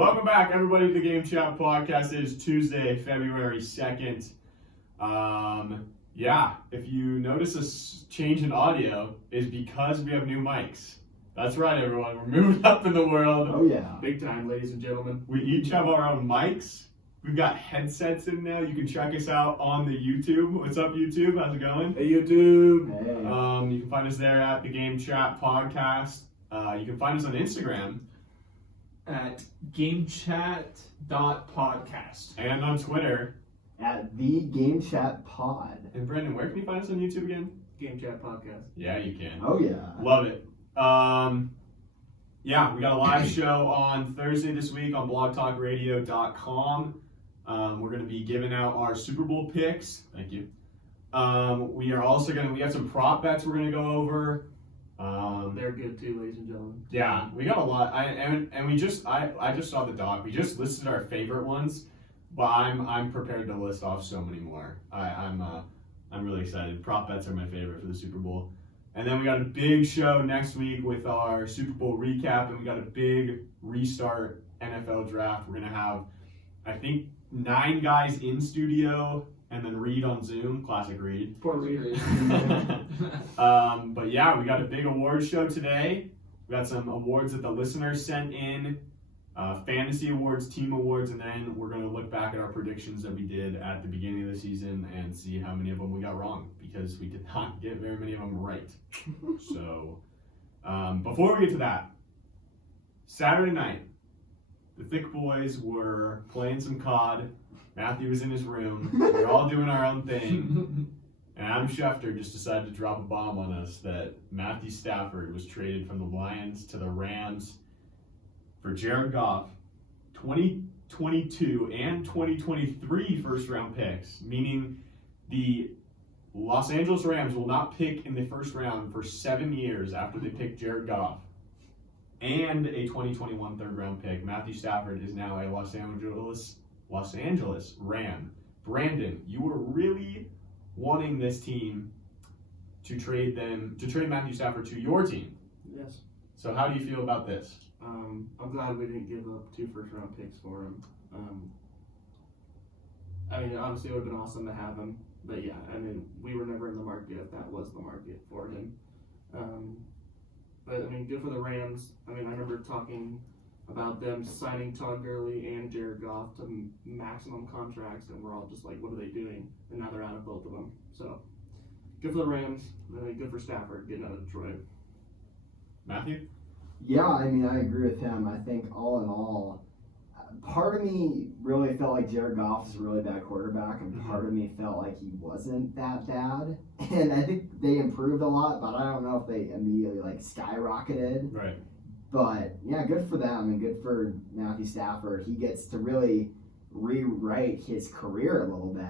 Welcome back, everybody, to the GameChat podcast. It is Tuesday, February 2nd. If you notice a change in audio, is because we have new mics. That's right, everyone. We're moving up in the world. Oh, yeah. Big time, ladies and gentlemen. We each have our own mics. We've got headsets in now. You can check us out on the YouTube. What's up, YouTube? How's it going? Hey, YouTube. Hey. You can find us there at the GameChat podcast. You can find us on Instagram. At GameChat.podcast. And on Twitter. At the Game Chat Pod. And Brendan, where can you find us on YouTube again? GameChat podcast. Yeah, you can. Oh, yeah. Love it. We got a live show on Thursday this week on blogtalkradio.com. We're going to be giving out our Super Bowl picks. Thank you. We have some prop bets we're going to go over. They're good too, ladies and gentlemen. Yeah, we got a lot. I just saw the doc. We just listed our favorite ones, but I'm prepared to list off so many more. I'm really excited. Prop bets are my favorite for the Super Bowl. And then we got a big show next week with our Super Bowl recap, and we got a big restart NFL draft. We're gonna have, I think, 9 guys in studio, and then Reed on Zoom. Classic Reed. Poor Reed. But yeah, we got a big awards show today. We got some awards that the listeners sent in, fantasy awards, team awards, and then we're going to look back at our predictions that we did at the beginning of the season and see how many of them we got wrong, because we did not get very many of them right. So before we get to that, Saturday night, the Thick Boys were playing some COD. Matthew was in his room. We were all doing our own thing. And Adam Schefter just decided to drop a bomb on us that Matthew Stafford was traded from the Lions to the Rams for Jared Goff, 2022 and 2023 first-round picks, meaning the Los Angeles Rams will not pick in the first round for 7 years after they pick Jared Goff, and a 2021 third-round pick. Matthew Stafford is now a Los Angeles Ram. Brandon, you were really wanting this team to trade Matthew Stafford to your team. Yes. So how do you feel about this? I'm glad we didn't give up 2 first-round picks for him. Obviously it would have been awesome to have him, but yeah, we were never in the market if that was the market for him. But good for the Rams. I remember talking about them signing Todd Gurley and Jared Goff to maximum contracts, and we're all just like, what are they doing? And now they're out of both of them. So, good for the Rams, and good for Stafford getting out of Detroit. Matthew? Yeah, I agree with him. I think all in all, part of me really felt like Jared Goff is a really bad quarterback, and part of me felt like he wasn't that bad. And I think they improved a lot, but I don't know if they immediately skyrocketed. Right. But yeah, good for them and good for Matthew Stafford. He gets to really rewrite his career a little bit.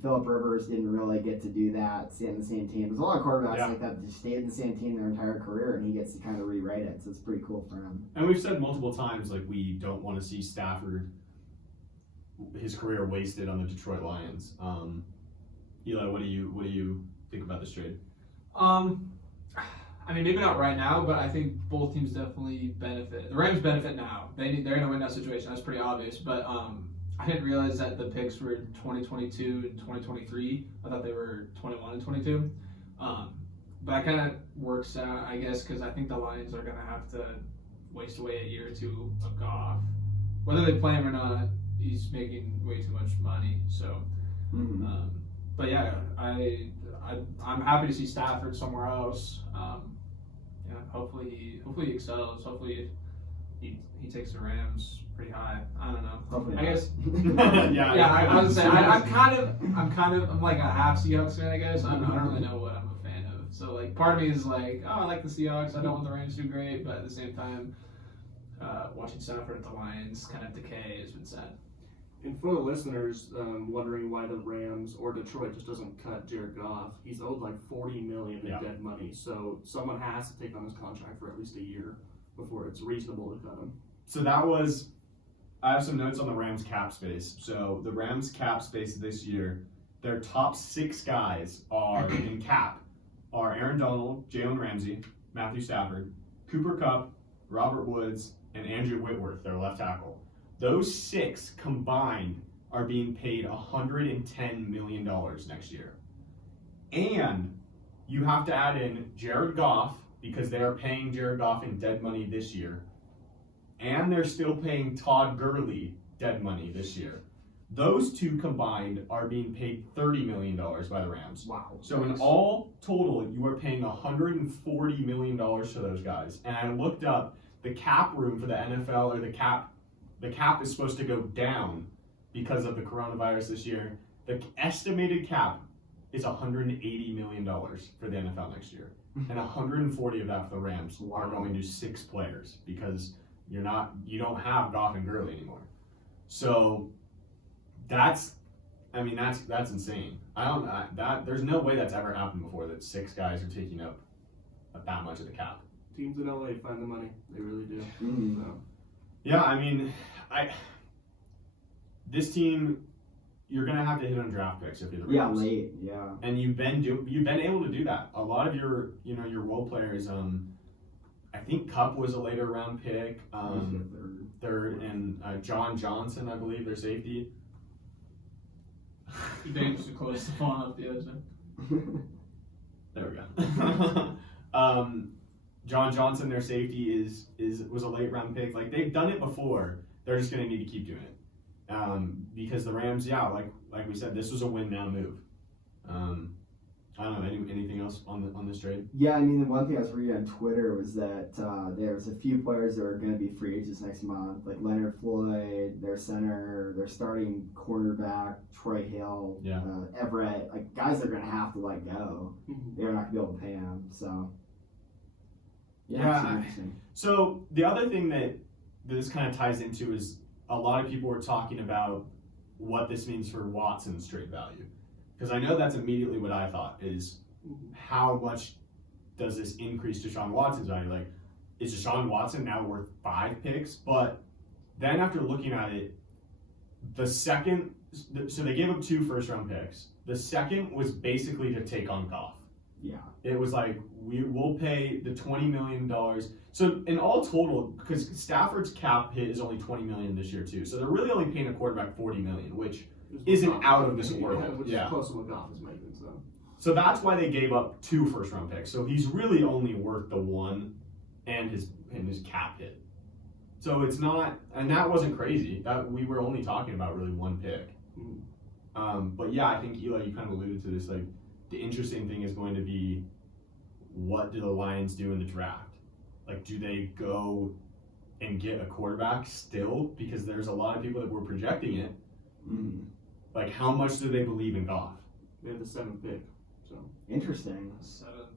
Phillip Rivers didn't really get to do that, stay in the same team. There's a lot of quarterbacks like that just stayed in the same team their entire career, and he gets to kind of rewrite it. So it's pretty cool for him. And we've said multiple times, we don't want to see Stafford, his career wasted on the Detroit Lions. Eli, what do you think about this trade? Maybe not right now, but I think both teams definitely benefit. The Rams benefit now. They're in a win-now situation. That's pretty obvious. But I didn't realize that the picks were 2022 and 2023. I thought they were 21 and 22. But that kind of works out, I guess, because I think the Lions are going to have to waste away a year or two of Goff. Whether they play him or not, he's making way too much money. So, but yeah, I'm happy to see Stafford somewhere else. Hopefully he excels. Hopefully he takes the Rams pretty high. I don't know. Hopefully I guess. I was saying I'm like a half Seahawks fan, I guess. I don't really know what I'm a fan of. So part of me is I like the Seahawks. I don't want the Rams to do great, but at the same time, watching Stafford at the Lions kind of decay has been sad. And for the listeners wondering why the Rams or Detroit just doesn't cut Jared Goff, he's owed $40 million in dead money. So someone has to take on his contract for at least a year before it's reasonable to cut him. So I have some notes on the Rams cap space. So the Rams cap space this year, their top 6 guys are in cap are Aaron Donald, Jalen Ramsey, Matthew Stafford, Cooper Kupp, Robert Woods, and Andrew Whitworth, their left tackle. those 6 combined are being paid $110 million next year. And you have to add in Jared Goff, because they are paying Jared Goff in dead money this year. And they're still paying Todd Gurley dead money this year. Those 2 combined are being paid $30 million by the Rams. Wow. So in all total, you are paying $140 million to those guys. And I looked up the cap room for the NFL, or the cap is supposed to go down because of the coronavirus this year. The estimated cap is $180 million for the NFL next year. And 140 of that for the Rams are going to 6 players, because you don't have Goff and Gurley anymore. So that's insane. There's no way that's ever happened before, that 6 guys are taking up that much of the cap. Teams in LA find the money. They really do. So. Yeah, this team, you're gonna have to hit on draft picks if you're the Rams. Yeah, late. Yeah. And you've been able to do that. A lot of your role players. I think Kupp was a later round pick. Third, and John Johnson, I believe, their safety. Dangerously close to falling off the edge. There we go. John Johnson, their safety, was a late round pick. Like, they've done it before. They're just gonna need to keep doing it. Because the Rams, like we said, this was a win now move. I don't know, anything else on this trade? Yeah, the one thing I was reading on Twitter was that there's a few players that are going to be free agents next month, like Leonard Floyd, their center, their starting cornerback, Troy Hill, Everett, like guys that are going to have to let go. They're not going to be able to pay them. So, yeah. So the other thing that this kind of ties into is a lot of people were talking about what this means for Watson's trade value. Because I know that's immediately what I thought is, how much does this increase Deshaun Watson's value? Like, is Deshaun Watson now worth 5 picks? But then after looking at it, so they gave up 2 first-round picks. The second was basically to take on Goff. Yeah. It was like, we'll pay the $20 million. So in all total, because Stafford's cap hit is only $20 million this year too. So they're really only paying a quarterback $40 million, which isn't out of this world. Which is close to what Goff is making. So that's why they gave up 2 first-round picks. So he's really only worth the 1 and his cap hit. So it's not, and that wasn't crazy. That we were only talking about really 1 pick. But yeah, I think Eli, you kind of alluded to this. Like, the interesting thing is going to be, what do the Lions do in the draft? Like, do they go and get a quarterback still? Because there's a lot of people that were projecting it. Like, how much do they believe in Goff? They have the 7th pick. So interesting. 7th.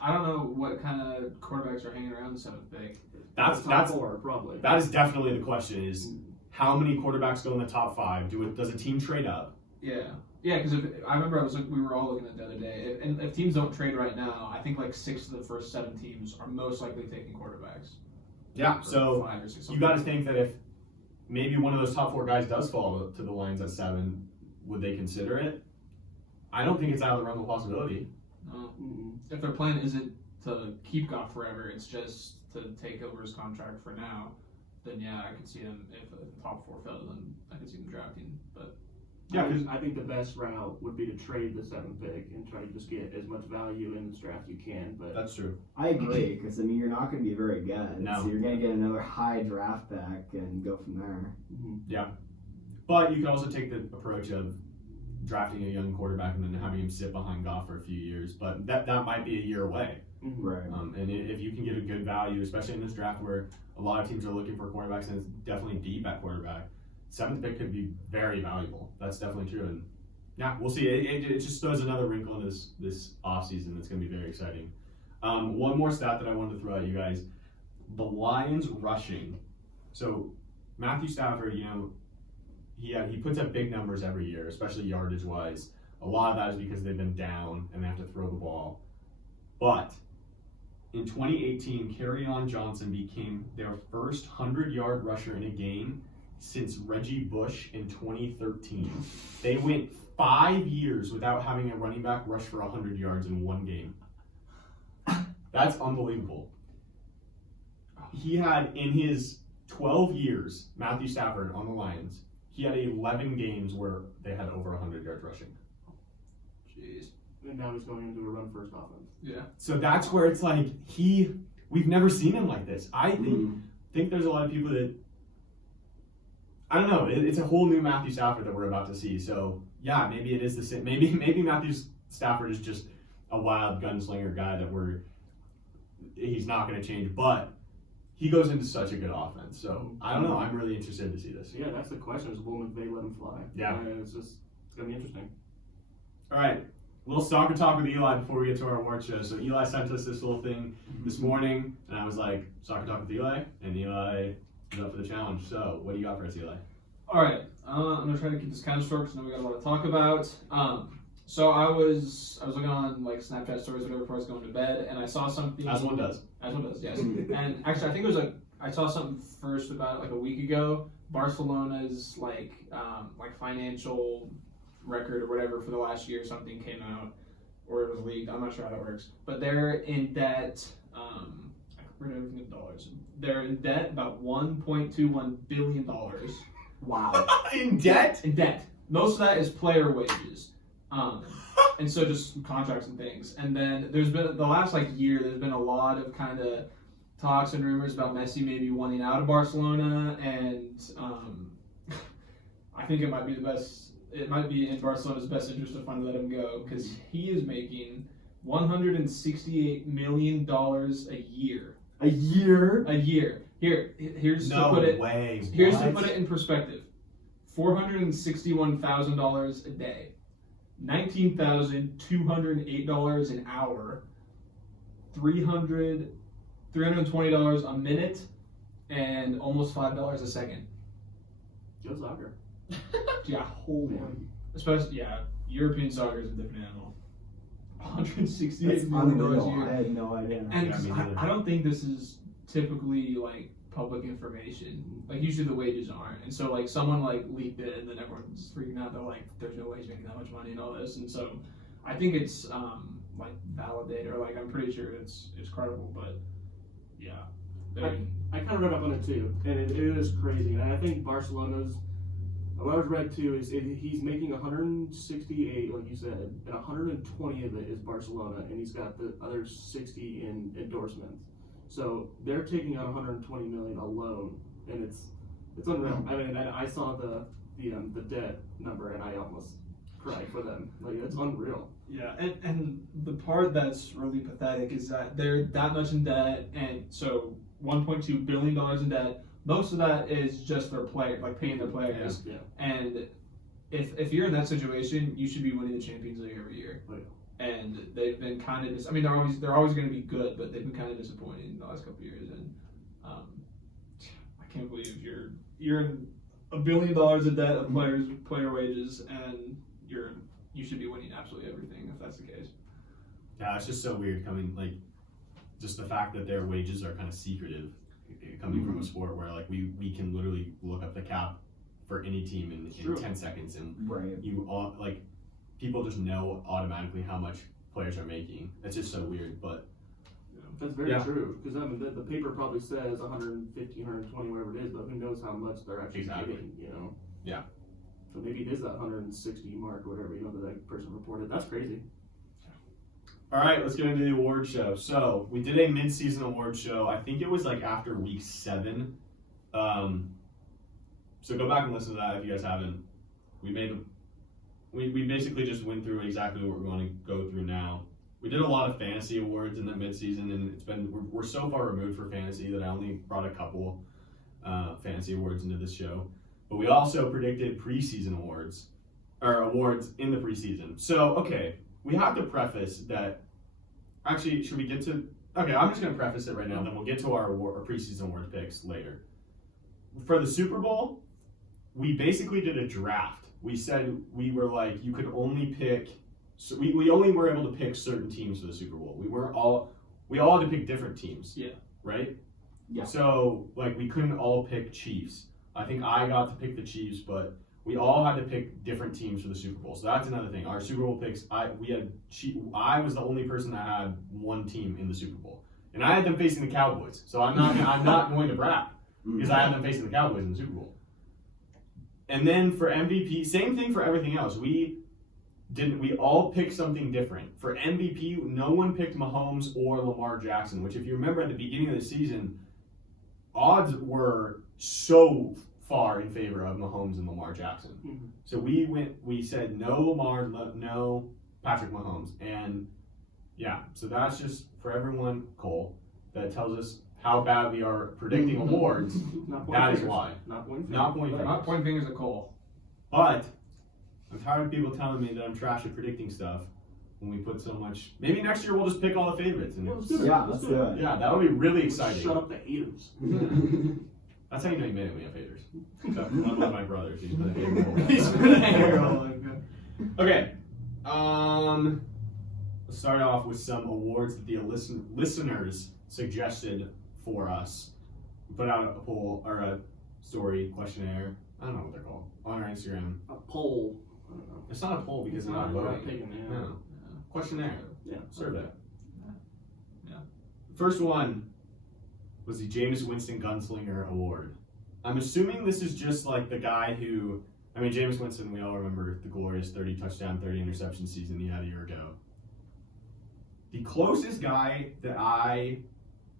I don't know what kind of quarterbacks are hanging around the 7th pick. That's top 4 probably. That is definitely the question: is how many quarterbacks go in the top 5? Does a team trade up? Yeah, because I remember we were all looking at it the other day. If teams don't trade right now, I think like 6 of the first 7 teams are most likely taking quarterbacks. Yeah, so 5 or 6. You got to think that if maybe one of those top 4 guys does fall to the Lions at 7, would they consider it? I don't think it's out of the realm of possibility. No. If their plan isn't to keep Goff forever, it's just to take over his contract for now, then yeah, I could see them, if the top 4 fell, then I could see them drafting. But yeah, I think the best route would be to trade the 7th pick and try to just get as much value in this draft you can. But that's true. I agree, because you're not going to be very good. No. So you're going to get another high draft pick and go from there. Yeah, but you could also take the approach of drafting a young quarterback and then having him sit behind Goff for a few years, but that might be a year away. Right. And if you can get a good value, especially in this draft where a lot of teams are looking for quarterbacks and it's definitely deep at quarterback, 7th pick could be very valuable. That's definitely true. And yeah, we'll see. It just throws another wrinkle in this offseason that's going to be very exciting. One more stat that I wanted to throw at you guys: the Lions rushing. So Matthew Stafford, he puts up big numbers every year, especially yardage wise. A lot of that is because they've been down and they have to throw the ball. But in 2018, Kerryon Johnson became their first 100-yard rusher in a game since Reggie Bush in 2013. They went 5 years without having a running back rush for 100 yards in one game. That's unbelievable. He had, in his 12 years, Matthew Stafford on the Lions, he had 11 games where they had over 100 yards rushing. Jeez. And now he's going into a run-first offense. Yeah. So that's where it's like we've never seen him like this. I think there's a lot of people that, I don't know, it's a whole new Matthew Stafford that we're about to see. So yeah, maybe it is the same. Maybe Matthew Stafford is just a wild gunslinger guy that he's not going to change, but he goes into such a good offense. So I don't know. I'm really interested to see this. Yeah, that's the question: is will McVay let him fly? Yeah. It's gonna be interesting. All right, a little soccer talk with Eli before we get to our award show. So Eli sent us this little thing this morning, and I was like, soccer talk with Eli, and Eli is up for the challenge. So what do you got for us, Eli? All right, I'm gonna try to keep this kind of short because I know we got a lot to talk about. So I was looking on like Snapchat stories, whatever, before I was going to bed, and I saw something. As one does. As one does, yes. And actually, I think it was I saw something first about like a week ago. Barcelona's like financial record or whatever for the last year, something came out, or it was leaked. I'm not sure how that works, but they're in debt. I converted everything to dollars. They're in debt about $1.21 billion. Wow. In debt? In debt. Most of that is player wages. And so just contracts and things. And then there's been the last year, there's been a lot of kind of talks and rumors about Messi maybe wanting out of Barcelona, and I think it might be in Barcelona's best interest to finally let him go, because he is making $168 million a year. A year? A year. Here's No to put it. way. Here's What? to put it in perspective. $461,000 a day. $19,208 an hour, $320 a minute, and almost $5 a second. Go soccer. Yeah, holy. Especially, European soccer is a different animal. $168 million a year. I had no idea. And Yeah, me neither. I don't think this is typically public information. Usually the wages aren't, and so someone leaked it, and then everyone's freaking out. They're like, "There's no way he's making that much money and all this." And so I think it's validated, or I'm pretty sure it's credible. But yeah, I kind of read up on it too, and it is crazy. And I think Barcelona's, what I've read too, is he's making 168, like you said, and 120 of it is Barcelona, and he's got the other 60 in endorsements. So they're taking out 120 million alone, and it's unreal. I mean, I saw the debt number, and I almost cried for them. It's unreal. Yeah, and the part that's really pathetic is that they're that much in debt, and so $1.2 billion in debt. Most of that is just their player, paying their players. Yeah. And if you're in that situation, you should be winning the Champions League every year. Oh, yeah. And they've been kind of they're always going to be good, but they've been kind of disappointing in the last couple of years. And I can't believe you're in $1 billion in debt of player wages, and you should be winning absolutely everything if that's the case. Yeah, it's just so weird just the fact that their wages are kind of secretive coming from a sport where we can literally look up the cap for any team in 10 seconds, and Right. you all people just know automatically how much players are making. It's just so weird, but That's very true, because the paper probably says 150, 120, whatever it is, but who knows how much they're actually getting, Yeah. So maybe it is that 160 mark or whatever, that person reported. That's crazy. all right, let's get into the award show. So we did a mid-season award show. I think it was after week 7. So go back and listen to that if you guys haven't. We basically just went through exactly what we're going to go through now. We did a lot of fantasy awards in the midseason, and we're so far removed for fantasy that I only brought a couple fantasy awards into this show. But we also predicted preseason awards in the preseason. So okay, we have to preface that. Actually, should we get to? Okay, I'm just going to preface it right now. Then we'll get to our preseason award picks later. For the Super Bowl, we basically did a draft. We said we were you could only pick. So we only were able to pick certain teams for the Super Bowl. We all had to pick different teams. Yeah. Right? Yeah. So we couldn't all pick Chiefs. I think I got to pick the Chiefs, but we all had to pick different teams for the Super Bowl. So that's another thing. Our Super Bowl picks, I was the only person that had one team in the Super Bowl. And I had them facing the Cowboys. So I'm not going to brag. because I have them facing the Cowboys in the Super Bowl. And then for MVP, same thing for everything else. We all picked something different. For MVP, no one picked Mahomes or Lamar Jackson, which if you remember at the beginning of the season, odds were so far in favor of Mahomes and Lamar Jackson. Mm-hmm. So we said no Lamar, no Patrick Mahomes. And yeah, so that's just for everyone, Cole, that tells us how bad we are predicting awards. That is why. Not point fingers. Not pointing fingers at Cole. But I'm tired of people telling me that I'm trash at predicting stuff when we put so much. Maybe next year we'll just pick all the favorites. And Let's do it. Yeah, let's do it. yeah, that would be really exciting. Shut up the haters. That's how you know you made it when you have haters. Except one of my brothers. He's been a hater. He's been a hater. Okay. Let's start off with some awards that the listeners suggested for us. We put out a poll or a story questionnaire. I don't know what they're called on our Instagram. A poll. I don't know. It's not a poll because It's they're not not voting. picking, yeah. No. Questionnaire. Yeah. Survey. Yeah. First one was the Jameis Winston Gunslinger Award. I'm assuming this is just like the guy who, I mean, Jameis Winston, we all remember the glorious 30 touchdown, 30 interception season he had a year ago. The closest guy that I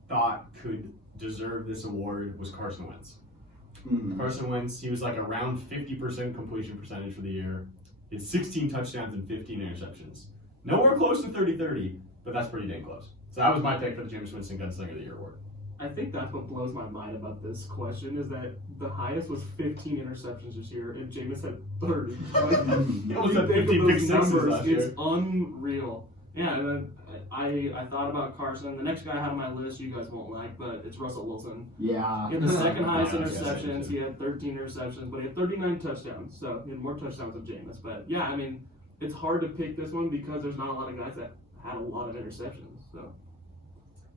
thought could deserve this award was Carson Wentz. Carson Wentz, he was like around 50% completion percentage for the year. He had 16 touchdowns and 15 interceptions. Nowhere close to 30-30, but that's pretty dang close. So that was my pick for the Jameis Winston Gunslinger of the Year award. I think that's what blows my mind about this question is that the highest was 15 interceptions this year, and Jameis had 30. He almost had Think of 15 those big sixes numbers, last year. It's unreal. Yeah, and then I thought about Carson. The next guy I had on my list, you guys won't like, but it's Russell Wilson. Yeah. He had the second highest Yeah, interceptions. He had 13 interceptions, but he had 39 touchdowns. So he had more touchdowns than Jameis. But yeah, I mean, it's hard to pick this one because there's not a lot of guys that had a lot of interceptions. So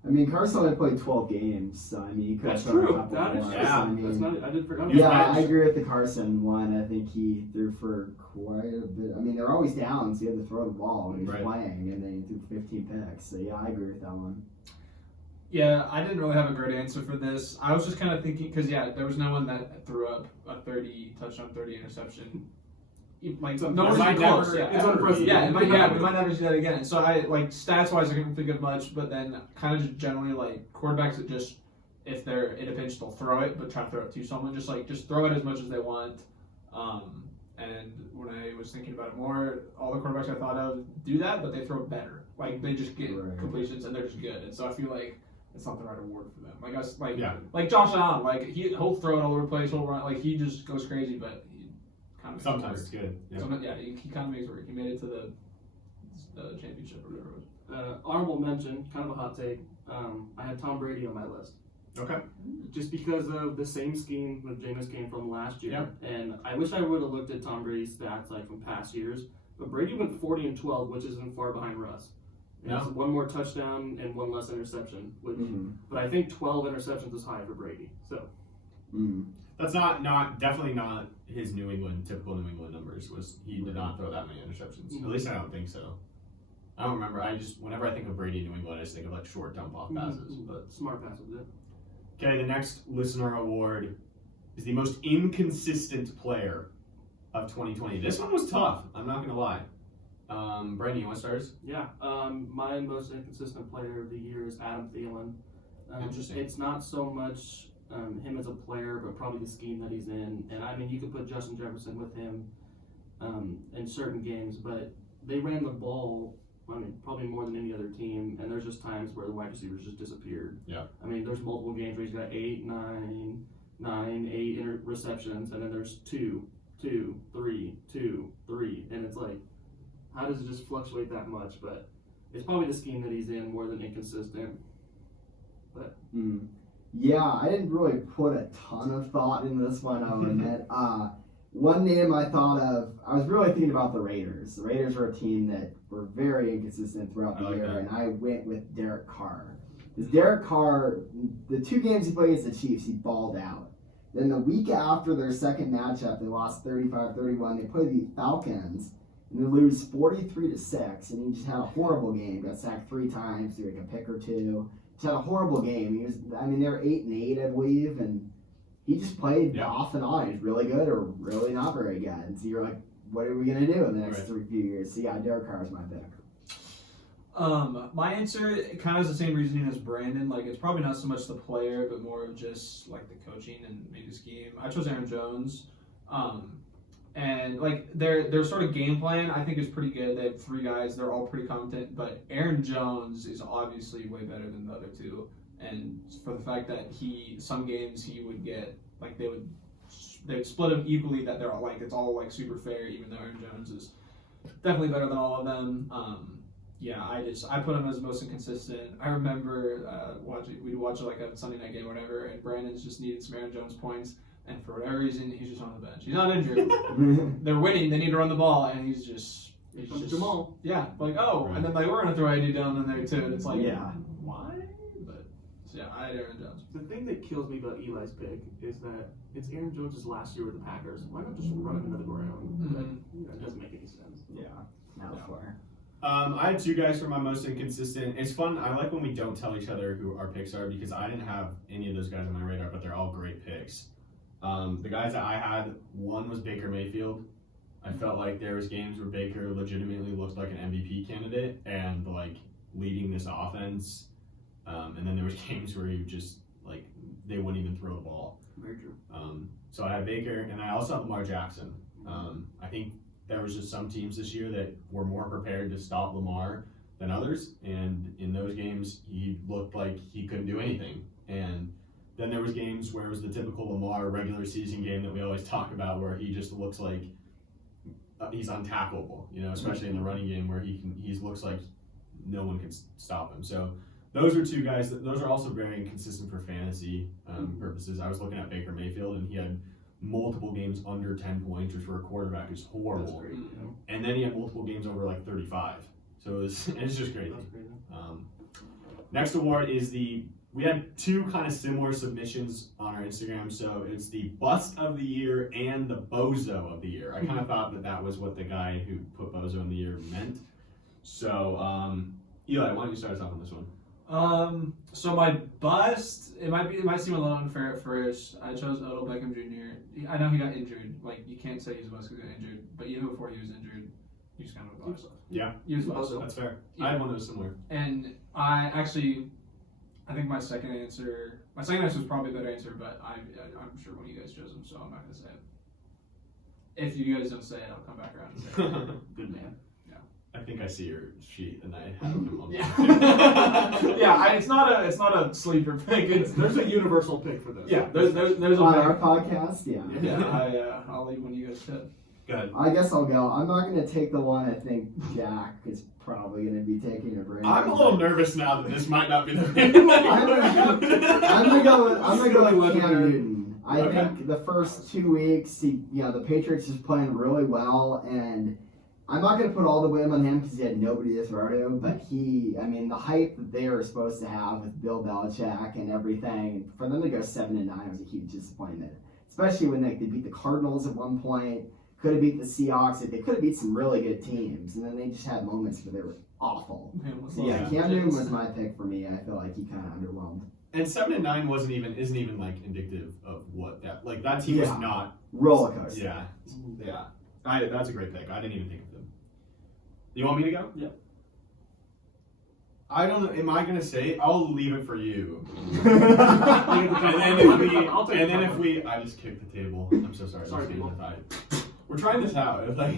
I mean, Carson only played 12 games, so I mean, he could have that's thrown a true. couple That is more. true. Yeah. I mean, That's not. I did forget. yeah, bad. I agree with the Carson one. I think he threw for quite a bit. I mean, they're always down, so you have to throw the ball when he's Right. playing, and then he threw 15 picks. So yeah, I agree with that one. Yeah, I didn't really have a great answer for this. I was just kind of thinking, because yeah, there was no one that threw up a 30 touchdown, 30 interception. Like no one's might even never- close. Yeah, it's unprecedented. Yeah, we might never see that again. So I like stats wise, I couldn't think of much, but then kind of just generally like quarterbacks that just if they're in a pinch, they'll throw it, but try to throw it to someone. Just throw it as much as they want. And when I was thinking about it more, all the quarterbacks I thought of do that, but they throw it better. Like they just get Right. completions and they're just good. And so I feel like it's not the right award for them. Like us, Yeah. like Josh Allen, like he'll throw it all over the place, he'll run, like he just goes crazy, but he kind of Sometimes it's good. Yeah. he kind of makes it work. He made it to the championship or whatever it was. Honorable mention, kind of a hot take. I had Tom Brady on my list. Okay. Just because of the same scheme that Jameis came from last year. Yep. And I wish I would have looked at Tom Brady's stats like from past years. But Brady went 40-12, which isn't far behind Russ. And No. it's one more touchdown and one less interception. Which, but I think 12 interceptions is high for Brady. So That's definitely not his typical New England numbers. He did not throw that many interceptions. At least I don't think so. I don't remember. Whenever I think of Brady in New England, I just think of like short dump off passes. But smart passes. Yeah. okay, the next listener award is the most inconsistent player of 2020. This one was tough. I'm not gonna lie. Brandon, you want to start us? Yeah, my most inconsistent player of the year is Adam Thielen. Interesting. It's not so much him as a player, but probably the scheme that he's in. And I mean, you could put Justin Jefferson with him in certain games, but they ran the ball, I mean, probably more than any other team. And there's just times where the wide receivers just disappeared. Yeah. I mean, there's multiple games where he's got 8 receptions, and then there's 2, 3, 2, 3, and it's like, how does it just fluctuate that much? But it's probably the scheme that he's in more than inconsistent. But yeah, I didn't really put a ton of thought in this one, I'll admit. One name I thought of, I was really thinking about the Raiders. The Raiders were a team that were very inconsistent throughout the year, and I went with Derek Carr. Because Derek Carr, the 2 games he played against the Chiefs, he balled out. Then the week after their second matchup, they lost 35-31. They played the Falcons, and they lose 43-6, and he just had a horrible game. Got sacked 3 times, threw like a pick or 2. Just had a horrible game. They were 8-8, I believe, and he just played Yeah. off and on. He's really good or really not very good. And so you're like, what are we gonna do in the next Right. few years? So yeah, Derek Carr is my pick. My answer kind of is the same reasoning as Brandon. Like, it's probably not so much the player, but more of just like the coaching and maybe scheme. I chose Aaron Jones, and like their sort of game plan I think is pretty good. They have 3 guys; they're all pretty competent. But Aaron Jones is obviously way better than the other 2, and for the fact that some games he would get like they'd split him equally. That they're all like it's all like super fair, even though Aaron Jones is definitely better than all of them. Yeah, I put him as most inconsistent. I remember we'd watch like a Sunday night game or whatever, and Brandon's just needed some Aaron Jones points, and for whatever reason, he's just on the bench. He's not injured. They're winning. They need to run the ball, and he's just Jamal. yeah, like oh, and then like we're gonna throw AD down in there too, and it's like Yeah. why? But so, yeah, I had Aaron Jones. The thing that kills me about Eli's pick is that it's Aaron Jones' last year with the Packers. Why not just run him into the ground? That doesn't make any sense. Yeah, not for. I had 2 guys for my most inconsistent. It's fun. I like when we don't tell each other who our picks are because I didn't have any of those guys on my radar, but they're all great picks. The guys that I had, one was Baker Mayfield. I felt like there was games where Baker legitimately looked like an MVP candidate and like leading this offense. And then there was games where he just like they wouldn't even throw the ball. Very true. So I had Baker, and I also have Lamar Jackson. I think there was just some teams this year that were more prepared to stop Lamar than others, and in those games he looked like he couldn't do anything. And then there was games where it was the typical Lamar regular season game that we always talk about, where he just looks like he's untackleable, especially in the running game where he looks like no one can stop him. So those are 2 guys those are also very inconsistent for fantasy purposes. I was looking at Baker Mayfield, and he had multiple games under 10 points, which for a quarterback is horrible. That's great. And then he had multiple games over like 35. So it's just crazy. That's crazy. Next award is we had 2 kind of similar submissions on our Instagram. So it's the Bust of the Year and the Bozo of the Year. I kind of thought that was what the guy who put Bozo in the year meant. So Eli, why don't you start us off on this one? So my bust, it might seem a little unfair at first. I chose Odell Beckham Jr. I know he got injured. Like, you can't say he's a bust because he got injured, but even before he was injured, he was kind of a bust. Yeah, He was a bust. that's fair. Yeah. I had one that was similar. And I think my second answer was probably a better answer, but I'm sure one of you guys chose him, so I'm not gonna say it. If you guys don't say it, I'll come back around and say it. Good man. I think I see your sheet, and I have him on. Yeah, it's not a sleeper pick. There's a universal pick for this. Yeah, there's a On pick. our podcast, yeah. Yeah, I'll leave when you guys said. Go ahead. I guess I'll go. I'm not going to take the one I think Jack is probably going to be taking a break. I'm a little nervous now that this might not be the I'm gonna go with Cam Newton. I Okay. think the first 2 weeks, the Patriots is playing really well, and I'm not gonna put all the blame on him because he had nobody to throw to. But the hype that they were supposed to have with Bill Belichick and everything, for them to go 7-9 was a huge disappointment. Especially when they beat the Cardinals at one point, could have beat the Seahawks, they could have beat some really good teams, and then they just had moments where they were awful. So yeah, Cam Newton was my pick for me. I feel like he kind of underwhelmed. And 7-9 isn't even like indicative of what that team was not. Roller coaster. Yeah. That's a great pick. I didn't even think of them. You want me to go? Yeah. I don't know. Am I gonna say it? I'll leave it for you. And then if we, I just kicked the table. I'm so sorry. Sorry, people. We're trying this out. It's like,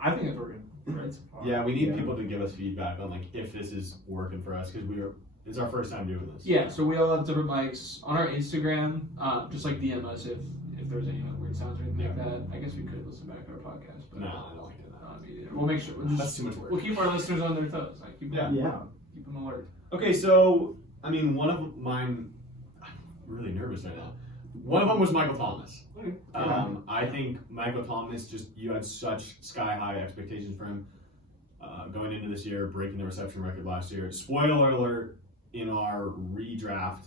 I think it's working. Right? yeah, we need people to give us feedback on like if this is working for us because it's our first time doing this. Yeah, so we all have different mics on our Instagram. Just like DM us if there's any weird sounds or anything like that. I guess we could listen back to our podcast, but No, I don't like doing that. We'll make sure. That's too much work. We'll keep our listeners on their toes. Like keep them alert. Okay, so one of mine. I'm really nervous right now. One of them was Michael Thomas. I think Michael Thomas you had such sky high expectations for him going into this year, breaking the reception record last year. Spoiler alert: in our redraft,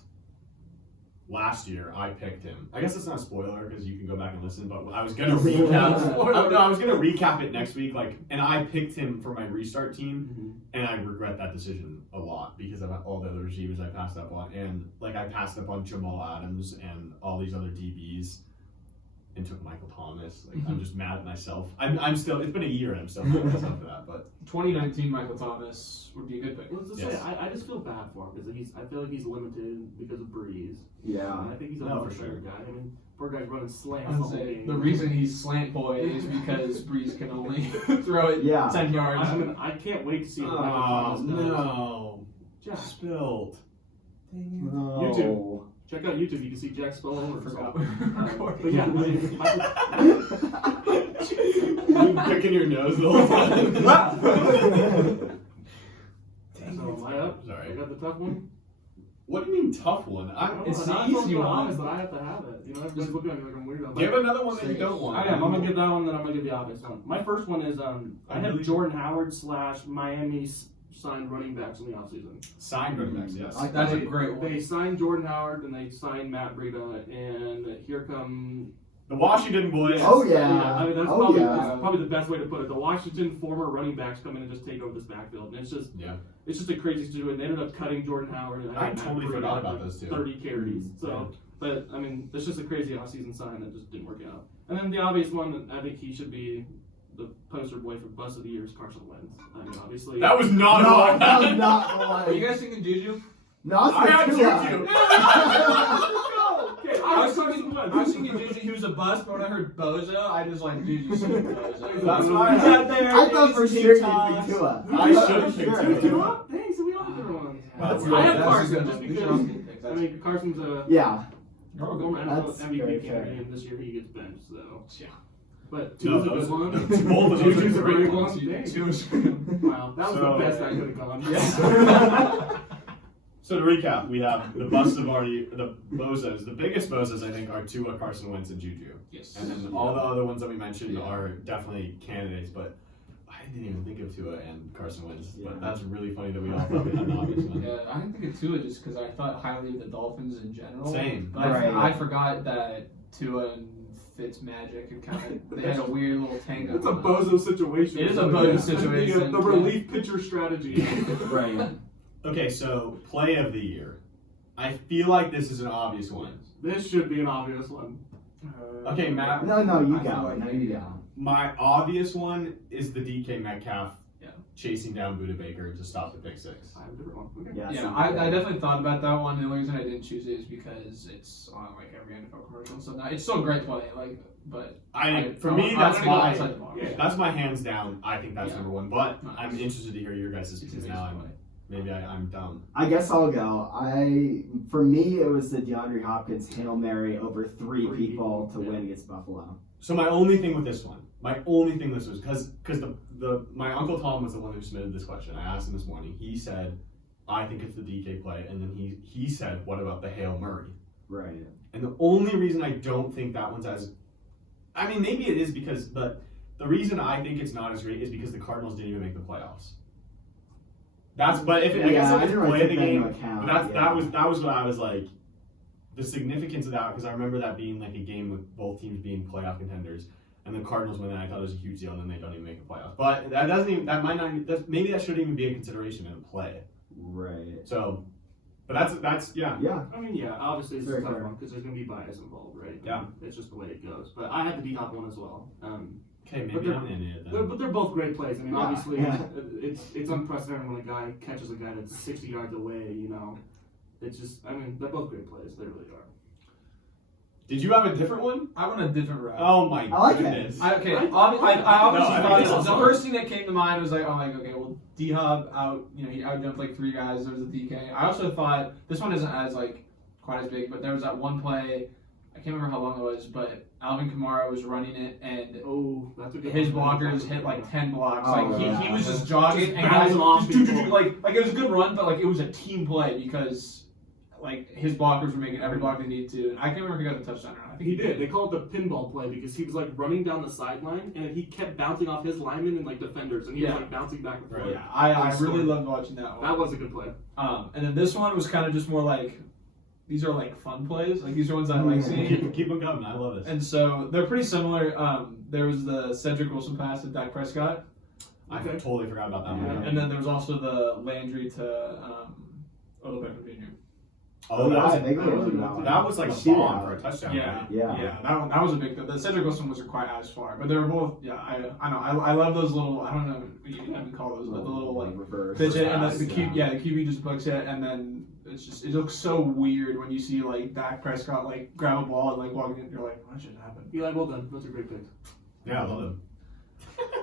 last year I picked him. I guess it's not a spoiler because you can go back and listen, but I was gonna recap. I was gonna recap it next week, and I picked him for my restart team, and I regret that decision a lot because of all the other receivers I passed up on, and I passed up on Jamal Adams and all these other DBs. And took Michael Thomas. I'm just mad at myself. I'm still. It's been a year and I'm still mad at myself for that. But 2019 Michael Thomas would be a good pick. Let's just say I just feel bad for him because I feel like he's limited because of Breeze. Yeah. And I think he's a No, much for sure. better guy. I mean, poor guy's running I slants would the whole say game. the reason he's slant boy is because Breeze can only throw it 10 yards. I mean, I can't wait to see what Michael oh Thomas does. no, Jack, spilled. No. YouTube. Check out YouTube. You can see Jack spill over himself. Forgot. But yeah, You picking your nose the whole time. so am I up? Sorry. I got the tough one. What do you mean tough one? It's I the don't know, easy one. Honest, but I have to have it. You know, everybody's looking at me like I'm weird. Give another one that you don't I want. am. I'm gonna give that one. Then I'm gonna give the obvious one. My first one is I have Jordan Howard / Miami signed running backs in the offseason. Signed running backs, yes. That's a great one. They signed Jordan Howard and they signed Matt Breida, and here come. The Washington boys. Oh yeah. I mean, that's Oh, probably, yeah. that's probably the best way to put it. The Washington former running backs come in and just take over this backfield, and it's just a crazy situation. They ended up cutting Jordan Howard, and I Matt totally Breida forgot for about those two. 30 carries. So, but I mean, it's just a crazy offseason sign that just didn't work out. And then the obvious one that I think he should be the poster boy for Bust of the Year is Carson Wentz. I mean, obviously. That was not No, one. that was not the Are one. you guys thinking Juju? No, it's I got Tua. Juju. Okay, I was thinking Juju, he was a bust, but when I heard Bozo, I just like Juju super Bozo. That's why He's out there. I thought for making sure you'd TikToks. pick Tua. I thought should've for picked sure. Tua. Thanks, we all have different ones. That's I good. have That's Carson good. just We should because. all pick picks. I mean, Carson's a Yeah. former That's NFL MVP very fair. candidate, and this year he gets benched. So, Yeah. but No, Tua's a those- good one. both of those Juju's are a great great ones. one. Dang. Tua's Wow, that was So- the best I could have gone. Yeah. So to recap, we have the busts of already the bozos. The biggest bozos I think are Tua, Carson Wentz, and Juju. Yes. And then all the other ones that we mentioned Yeah. are definitely candidates, but I didn't even think of Tua and Carson Wentz. Yeah. But that's really funny that we all probably had the obvious one. Yeah, I didn't think of Tua just because I thought highly of the Dolphins in general. Same. But Right. I forgot that Tua and Fitzmagic had kind of they had a weird little tango. It's a going on. bozo situation. It is a bozo situation, The yeah. relief pitcher strategy. Right. Okay, so play of the year. I feel like this is an obvious one. This should be an obvious one. Okay, Matt. No, you I feel go. like No, you go. My obvious one is the DK Metcalf Yeah. chasing down Buda Baker to stop the pick six. I have a different one. Okay. Yeah. Yeah, so- I definitely thought about that one. The only reason I didn't choose it is because it's on like every NFL commercial. So now it's still a great play, but For me, that's gonna go my outside the box. Yeah. that's my hands down. I think that's Yeah. number one. But Nice. I'm interested to hear your guys' It's because an now easy play. maybe I'm dumb. I guess I'll go. For me, it was the DeAndre Hopkins Hail Mary over three people to win against Buffalo. So my only thing with this one, was because my Uncle Tom was the one who submitted this question. I asked him this morning. He said, I think it's the DK play, and then he said, what about the Hail Murray? Right. And the only reason I don't think that one's I mean, maybe it is but the reason I think it's not as great is because the Cardinals didn't even make the playoffs. I guess I if didn't it's really play of the take that into game, account. but yeah. that was what I was like. The significance of that, because I remember that being like a game with both teams being playoff contenders, and the Cardinals win, and I thought it was a huge deal, and then they don't even make the playoffs. But that doesn't even, that might not, maybe that shouldn't even be a consideration in a play. Right. So, but that's yeah. Yeah. I mean, yeah, obviously it's a Very tough fair. one because there's going to be bias involved, right? Yeah. It's just the way it goes. But I had the D-Hop one as well. Okay, But maybe they're- I'm an idiot then. But they're both great plays. I mean, Yeah, obviously, yeah. it's unprecedented when a guy catches a guy that's 60 yards away, you know. It's just, I mean, they're both great plays. They really are. Did you have a different one? I went a different route. Oh my I like it. goodness. I obviously No, I thought think it's the awesome. first thing that came to mind was like, okay, well, D-Hub out, he outjumped like three guys. There was a DK. I also thought this one isn't as like quite as big, but there was that one play. I can't remember how long it was, but Alvin Kamara was running it, and Oh, that's a good his one. blockers hit like 10 blocks. Oh, Like yeah. he was just jogging Just and guys bouncing off just people. like it was a good run, but like it was a team play because like his blockers were making every block they needed to. And I can't remember if he got the touchdown or not. I think He did. They call it the pinball play because he was like running down the sideline and he kept bouncing off his linemen and like defenders and he Yeah. was like bouncing back and forth. Right. Yeah, I That was really scored. loved watching that one. That was a good play. And then this one was kind of just more like these are like fun plays. Like these are ones I like seeing. Keep them coming. I love this. And so they're pretty similar. There was the Cedric Wilson pass to Dak Prescott. I totally forgot about that Yeah. one. And then there was also the Landry to Odell Beckham Jr. Oh, that was yeah, they gave that was like a shootout. bomb for a touchdown. Yeah, Yeah. That was a big thing. The Cedric Wilson wasn't quite as far, but they were both. Yeah, I know. I love those little. I don't know what you even call those, but the little like reverse pitch it, and pass, the QB just books it, and then it looks so weird when you see like Dak Prescott like grab a ball and like walk in. You're like, what just happened? Eli, well done. Those are great picks. Yeah, I love them.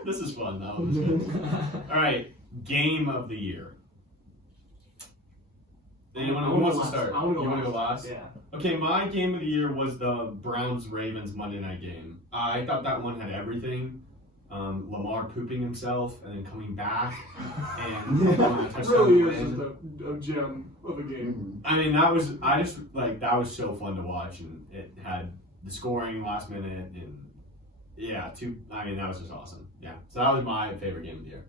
This is fun. That was good. All right, game of the year. Anyone who wants to start? I want to You want to go last? Yeah. Okay, my game of the year was the Browns-Ravens Monday night game. I thought that one had everything. Lamar pooping himself and then coming back and throwing a It touchdown. really is win. just a gem of a game. I mean, that was so fun to watch, and it had the scoring last minute, and that was just awesome. Yeah, so that was my favorite game of the year.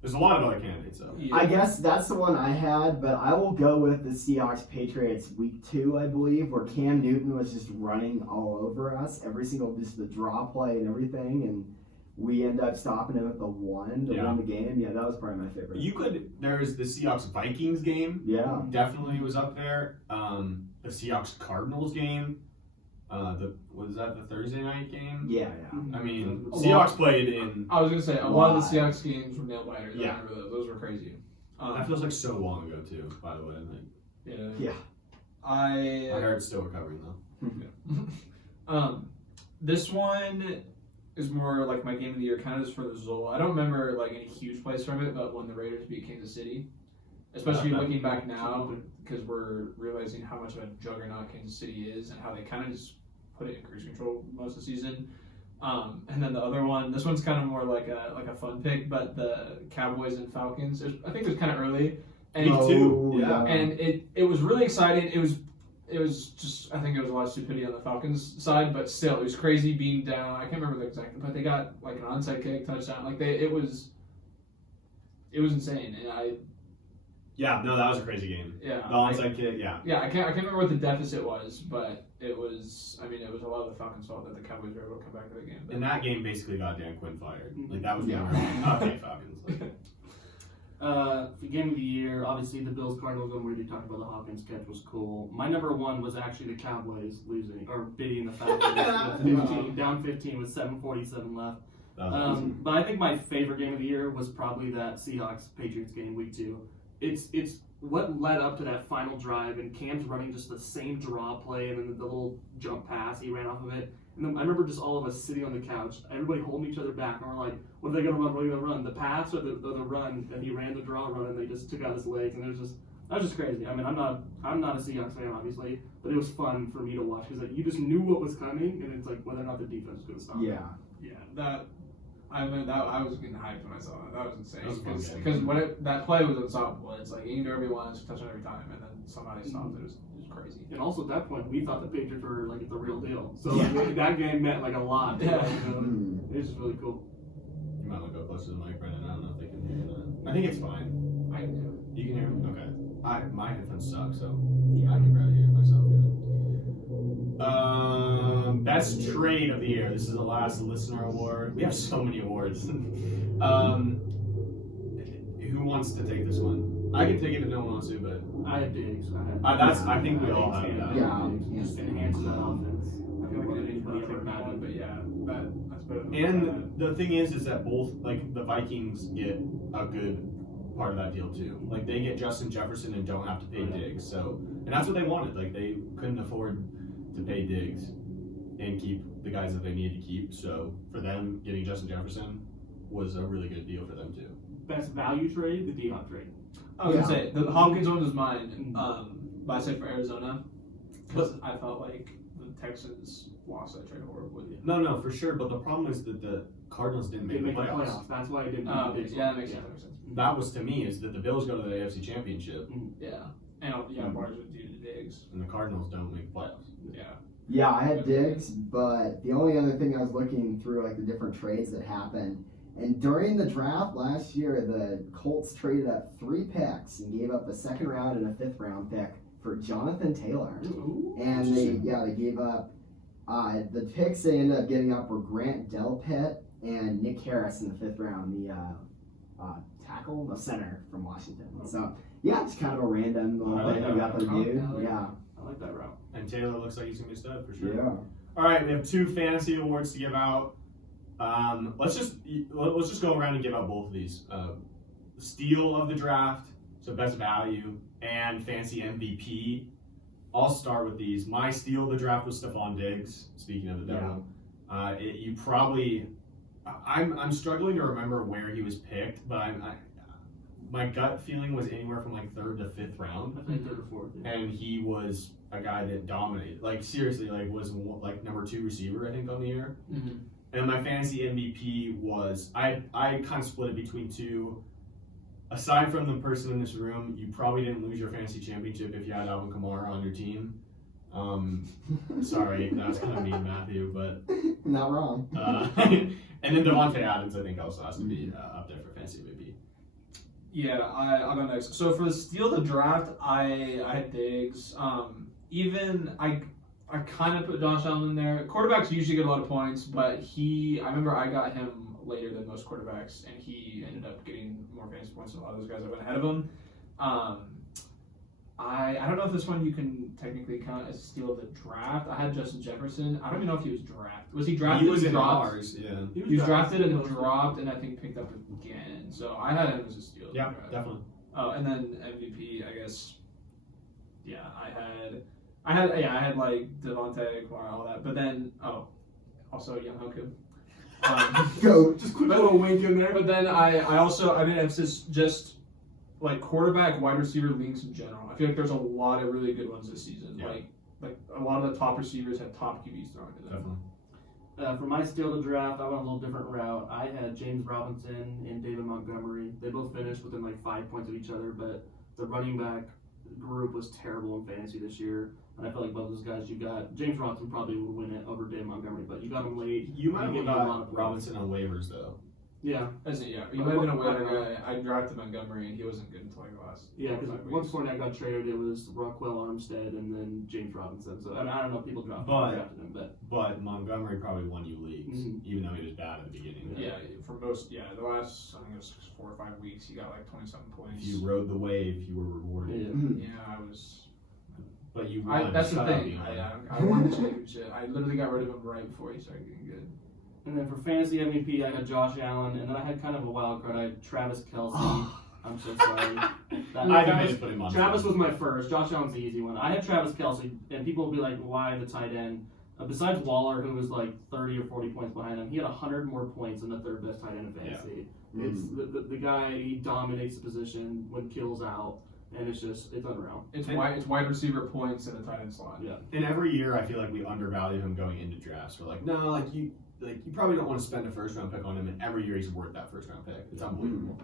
There's a lot of other candidates though. Yeah. I guess that's the one I had, but I will go with the Seahawks Patriots week 2, I believe, where Cam Newton was just running all over us, every single just the draw play and everything, and we end up stopping him at the 1 to win the game. Yeah, that was probably my favorite. There's the Seahawks Vikings game. Yeah. Definitely was up there. The Seahawks Cardinals game. Was that the Thursday night game? Yeah. I mean, A Seahawks played in. I was gonna say a lot of the Seahawks games were nail biters. Yeah. I remember those. Those were crazy. That feels like so long ago too. By the way, Yeah. my heart's still recovering though. This one is more like my game of the year, kind of just for the result. I don't remember like any huge plays from it, but when the Raiders beat Kansas City, especially looking back now, because we're realizing how much of a juggernaut Kansas City is and how they kind of just put it in cruise control most of the season. And then the other one, this one's kind of more like a fun pick, but the Cowboys and Falcons. I think it was kind of early, and Me too. Yeah. and it was really exciting. It was just, I think it was a lot of stupidity on the Falcons side, but still, it was crazy being down. I can't remember the exact, but they got like an onside kick touchdown. Like it was insane, and Yeah, no, that was a crazy game. yeah, The onside kick, yeah. yeah, I can't remember what the deficit was, but it was a lot of the Falcons' fault that the Cowboys were able to come back to the game. And that game basically got Dan Quinn fired. Like that was okay, Falcons. For game of the year, obviously the Bills Cardinals one where you talked about the Hopkins catch was cool. My number one was actually the Cowboys losing or beating the Falcons with 15, down 15 with 7:47 left. But I think my favorite game of the year was probably that Seahawks Patriots game week 2. It's what led up to that final drive, and Cam's running just the same draw play and then the little jump pass he ran off of it. And then I remember just all of us sitting on the couch, everybody holding each other back, and we're like, what are they going to run? What are they going to run? The pass or the run? And he ran the draw run, and they just took out his legs, and that was just crazy. I mean, I'm not a Seahawks fan, obviously, but it was fun for me to watch because you just knew what was coming, and it's like whether or not the defense was going to stop it. Yeah, I was getting hyped when I saw that. That was insane. That was a fun Because that play was unstoppable. It's like you can do whatever you want, touchdown every time, and then somebody stopped it. It was crazy. And also at that point, we thought the Patriots were like the real deal. So that game meant like a lot. Yeah. It was just really cool. You might want to go closer to the mic, Brendan. I don't know if they can hear that. I think it's fine. I do. You can hear me? Okay. My headphones suck, so I can barely hear myself even. Best trade of the year. This is the last listener award. We have so many awards. Who wants to take this one? I can take it if no one wants to, but I had Diggs. I think we all have that. Yeah. Just enhance that offense. I feel like anybody picked that one, but yeah, that's better than And the thing is that both, like, the Vikings get a good part of that deal too. Like, they get Justin Jefferson and don't have to pay Diggs. So, and that's what they wanted. Like, they couldn't afford to pay Diggs and keep the guys that they needed to keep. So, for them, getting Justin Jefferson was a really good deal for them too. Best value trade, the D-Hop trade. I was gonna say the Hopkins one was mine, but I said for Arizona because I felt like the Texans lost that trade horribly. No, for sure. But the problem is that the Cardinals didn't They make the make the playoffs. playoffs. That's why it didn't. Yeah, that makes sense. That was, to me, is that the Bills go to the AFC Championship Yeah, and Bars would do the Diggs. and the Cardinals don't make the playoffs. Yeah. Yeah, I had Diggs, but the only other thing I was looking through, like the different trades that happened, and during the draft last year, the Colts traded up 3 picks and gave up a 2nd round and a 5th round pick for Jonathan Taylor. Ooh. And they gave up the picks they ended up giving up were Grant Delpit and Nick Harris in the 5th round, the tackle, the center from Washington. So just kind of a random little I like thing that we got to route. do. I like that route. And Taylor looks like he's gonna be a stud for sure. Yeah. All right, we have 2 fantasy awards to give out. Let's just go around and give out both of these. Steal of the draft, so best value, and fantasy MVP. I'll start with these. My steal of the draft was Stephon Diggs. Speaking of the devil, I'm struggling to remember where he was picked, but my gut feeling was anywhere from like 3rd to 5th round. I think 3rd or 4th. Yeah. And he was a guy that dominated. Like seriously, like was like number 2 receiver I think on the year. Mm-hmm. And my fantasy MVP was I kind of split it between 2. Aside from the person in this room, you probably didn't lose your fantasy championship if you had Alvin Kamara on your team. Sorry, that was kind of mean, Matthew, but Not wrong. and then Devontae Adams I think also has to be up there for fantasy MVP. Yeah, I'll go next. So for the steal of the draft, I had Diggs. I kind of put Josh Allen in there. Quarterbacks usually get a lot of points, but I remember I got him later than most quarterbacks, and he ended up getting more fantasy points than a lot of those guys that went ahead of him. I don't know if this one you can technically count as steal of the draft. I had Justin Jefferson. I don't even know if he was drafted. Was he drafted? He was in dropped? ours, yeah. He was drafted and dropped, and I think picked up again. So I had him as a steal. Yeah, definitely. Oh, and then MVP, I guess. Yeah, I had like Devontae, Kamara, all that. But then, also Young Hoku. Go. Just quick little wink in there. But then I made emphasis just like quarterback, wide receiver leagues in general. I feel like there's a lot of really good ones this season. Yeah. Like a lot of the top receivers have top QBs thrown to them. Definitely. For my steal of the draft, I went a little different route. I had James Robinson and David Montgomery. They both finished within like 5 points of each other, but the running back group was terrible in fantasy this year. And I feel like both those guys you got, James Robinson probably would win it over David Montgomery, but you got him late. You might He have gave you a lot got of points. Robinson on waivers though. Yeah. He might have been a waiver guy. I drafted Montgomery, and he wasn't good until like the last. Yeah, because 5 one weeks. point I got traded, it was Rockwell Armstead and then James Robinson. So I don't know if people drafted him, But Montgomery probably won you leagues, Mhm. even though he was bad at the beginning. Yeah, for most, the last, I think it was 4 or 5 weeks, he got like 20-something points. If you rode the wave, you were rewarded. Yeah. Yeah, I was. But you won. That's the Shut up, thing. Elon. I won the championship. I literally got rid of him right before he started getting good. And then for fantasy MVP, I had Josh Allen, and then I had kind of a wild card. I had Travis Kelce. I'm so sorry. I debated putting him on. Travis was my first. Josh Allen's the easy one. I had Travis Kelce, and people will be like, why the tight end? Besides Waller, who was like 30 or 40 points behind him, he had 100 more points than the 3rd best tight end in fantasy. Yeah. It's the guy, he dominates the position when Kill's out, and it's unreal. It's wide receiver points in the tight end slot. Yeah. And every year, I feel like we undervalue him going into drafts. We're like, no, you probably don't want to spend a 1st round pick on him, and every year he's worth that 1st round pick. It's unbelievable.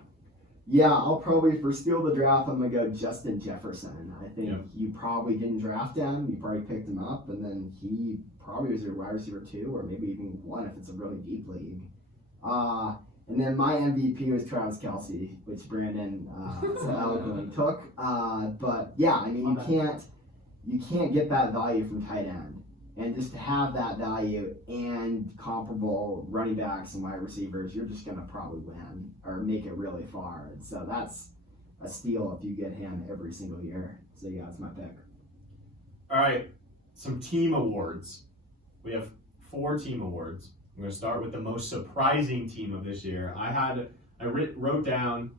Yeah, I'll probably, for steal the draft, I'm going to go Justin Jefferson. I think you probably didn't draft him. You probably picked him up, and then he probably was your wide receiver 2, or maybe even 1 if it's a really deep league. And then my MVP was Travis Kelce, which Brandon so eloquently took. But yeah, I mean, you can't get that value from tight end. And just to have that value and comparable running backs and wide receivers, you're just going to probably win or make it really far. And so that's a steal if you get him every single year. So yeah, that's my pick. All right, some team awards. We have 4 team awards. I'm going to start with the most surprising team of this year. I wrote down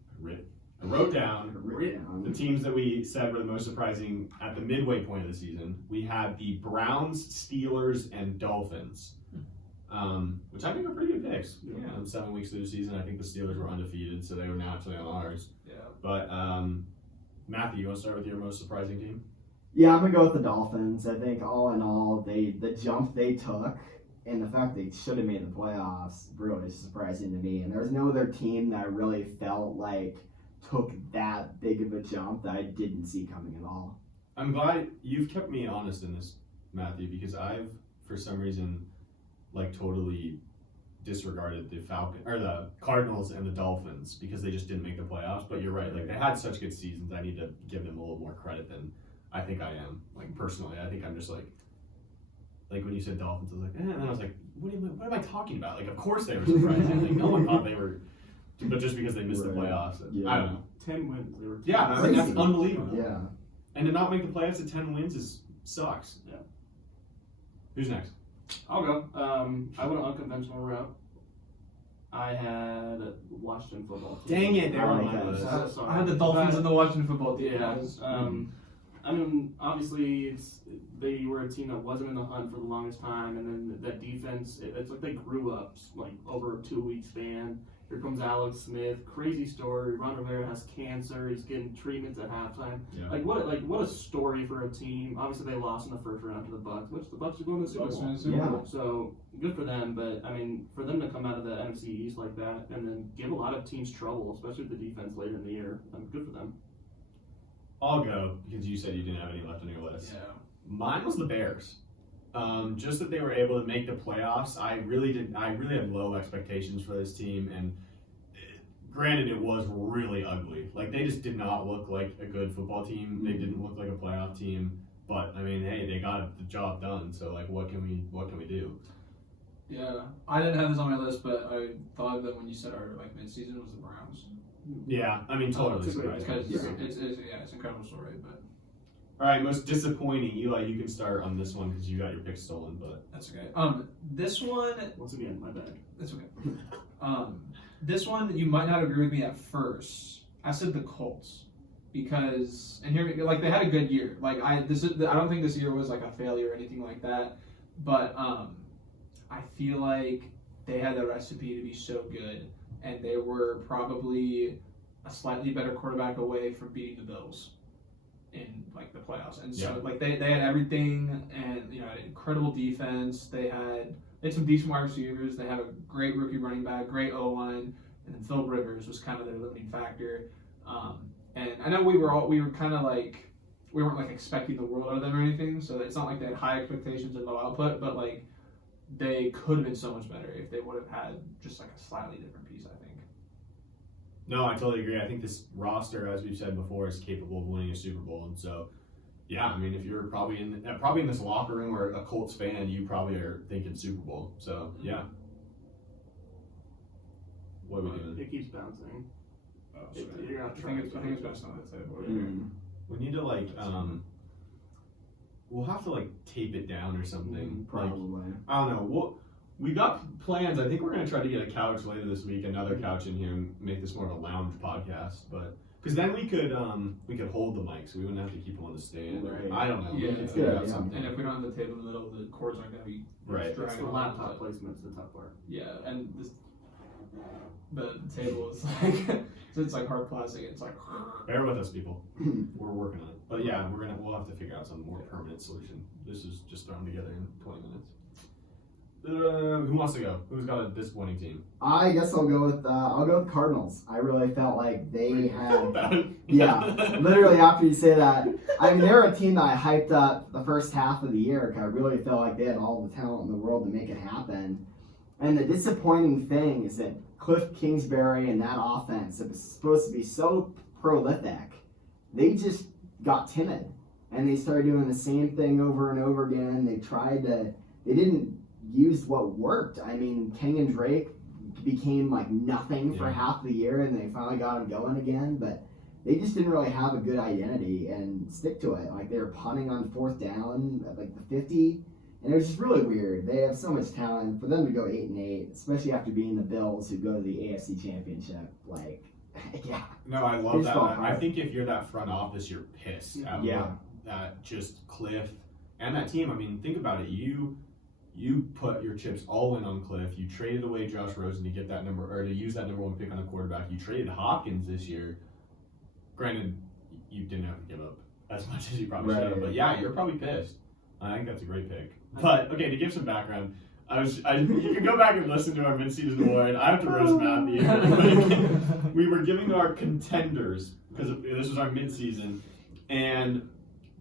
the teams that we said were the most surprising at the midway point of the season. We had the Browns, Steelers, and Dolphins, which I think are pretty good picks. Yeah. 7 weeks through the season, I think the Steelers were undefeated, so they were naturally on ours. Yeah. But Matthew, you want to start with your most surprising team? Yeah, I'm going to go with the Dolphins. I think all in all, the jump they took and the fact they should have made the playoffs really is surprising to me. And there's no other team that I really felt like took that big of a jump that I didn't see coming at all. I'm glad you've kept me honest in this, Matthew, because I've, for some reason, like totally disregarded the Cardinals and the Dolphins because they just didn't make the playoffs. But you're right, like they had such good seasons. I need to give them a little more credit than I think I am. Like personally, I think I'm just like when you said Dolphins, I was like, and then I was like, what am I talking about? Like, of course they were surprising. Like no one thought they were, but just because they missed the playoffs, I don't know. 10 wins. They were 10 Yeah, I mean, that's unbelievable. Yeah. And to not make the playoffs at 10 wins sucks. Yeah. Who's next? I'll go. I went an unconventional route. I had Washington football team. Dang it, they were on Oh, my okay. list. Sorry. I had the Dolphins and the Washington football team. Yeah. I mean, obviously, they were a team that wasn't in the hunt for the longest time, and then that defense, it's like they grew up like over a 2-week span. Here comes Alex Smith, crazy story. Ron Rivera has cancer. He's getting treatments at halftime. Yeah. What a story for a team. Obviously, they lost in the first round to the Bucs, which the Bucs are going to the Super Bowl. Yeah. So good for them, but I mean, for them to come out of the NFC East like that and then give a lot of teams trouble, especially with the defense later in the year, good for them. I'll go because you said you didn't have any left on your list. Yeah. Mine was the Bears. Just that they were able to make the playoffs. I really had low expectations for this team, and granted, it was really ugly. Like they just did not look like a good football team. They didn't look like a playoff team. But I mean, hey, they got the job done. So like, what can we do? Yeah, I didn't have this on my list, but I thought that when you said our like midseason was the Browns. Yeah, I mean, totally it's a great surprised. Because Yeah. it's an incredible story, but All right, most disappointing. Eli, you can start on this one because you got your pick stolen. But that's okay. This one, Once again, my bad. that's okay. This one you might not agree with me at first. I said the Colts because, and here, like they had a good year. Like I don't think this year was like a failure or anything like that. But I feel like they had the recipe to be so good, and they were probably a slightly better quarterback away from beating the Bills in like the playoffs. And so like they had everything, and had an incredible defense. They had some decent wide receivers. They had a great rookie running back, great O-line, and then Phil Rivers was kind of their limiting factor. And I know we were kind of like, we weren't like expecting the world out of them or anything, so it's not like they had high expectations and low output, but like they could have been so much better if they would have had just like a slightly different piece, I think. no, I totally agree. I think this roster, as we've said before, is capable of winning a Super Bowl, and so. Yeah, I mean, if you're probably in this locker room or a Colts fan, you probably are thinking Super Bowl. So yeah. What are we doing? It keeps bouncing. Oh, You're not I think it's best on the table. We need to we'll have to tape it down or something. Probably. I don't know. We got plans. I think we're gonna try to get a couch later this week, another couch in here, and make this more of a lounge podcast. But because then we could hold the mic, so we wouldn't have to keep them on the stand. Right. I don't know. Yeah, We could it's figure good, out yeah. something. And if we don't have the table in the middle, the cords aren't going to be Right. It's dragging the on, laptop but- placement's the tough part. Yeah, and the table is like it's like hard plastic. It's like Bear with us, people. We're working on it. But yeah, we'll have to figure out some more permanent solution. This is just thrown together in 20 minutes. Who wants to go? Who's got a disappointing team? I guess I'll go with Cardinals. I really felt like they had Bad. yeah, literally after you say that. I mean, they're a team that I hyped up the first half of the year because I really felt like they had all the talent in the world to make it happen. And the disappointing thing is that Cliff Kingsbury and that offense that was supposed to be so prolific, they just got timid. And they started doing the same thing over and over again. They didn't use what worked. I mean, Kenyon Drake became like nothing for half the year, and they finally got him going again, but they just didn't really have a good identity and stick to it. Like they were punting on fourth down at like the 50, and it was just really weird. They have so much talent. For them to go 8-8, especially after being the Bills who go to the AFC Championship, like yeah. No, I love It's that. fun, I right? think if you're that front office, you're pissed at that just Cliff and that team. I mean, think about it. You put your chips all in on Cliff. You traded away Josh Rosen to get that to use that number one pick on a quarterback. You traded Hopkins this year. Granted, you didn't have to give up as much as you probably should have, but yeah, you're probably pissed. I think that's a great pick. But okay, to give some background, you can go back and listen to our mid-season award. I have to roast Matthew. We were giving our contenders because this was our mid-season, and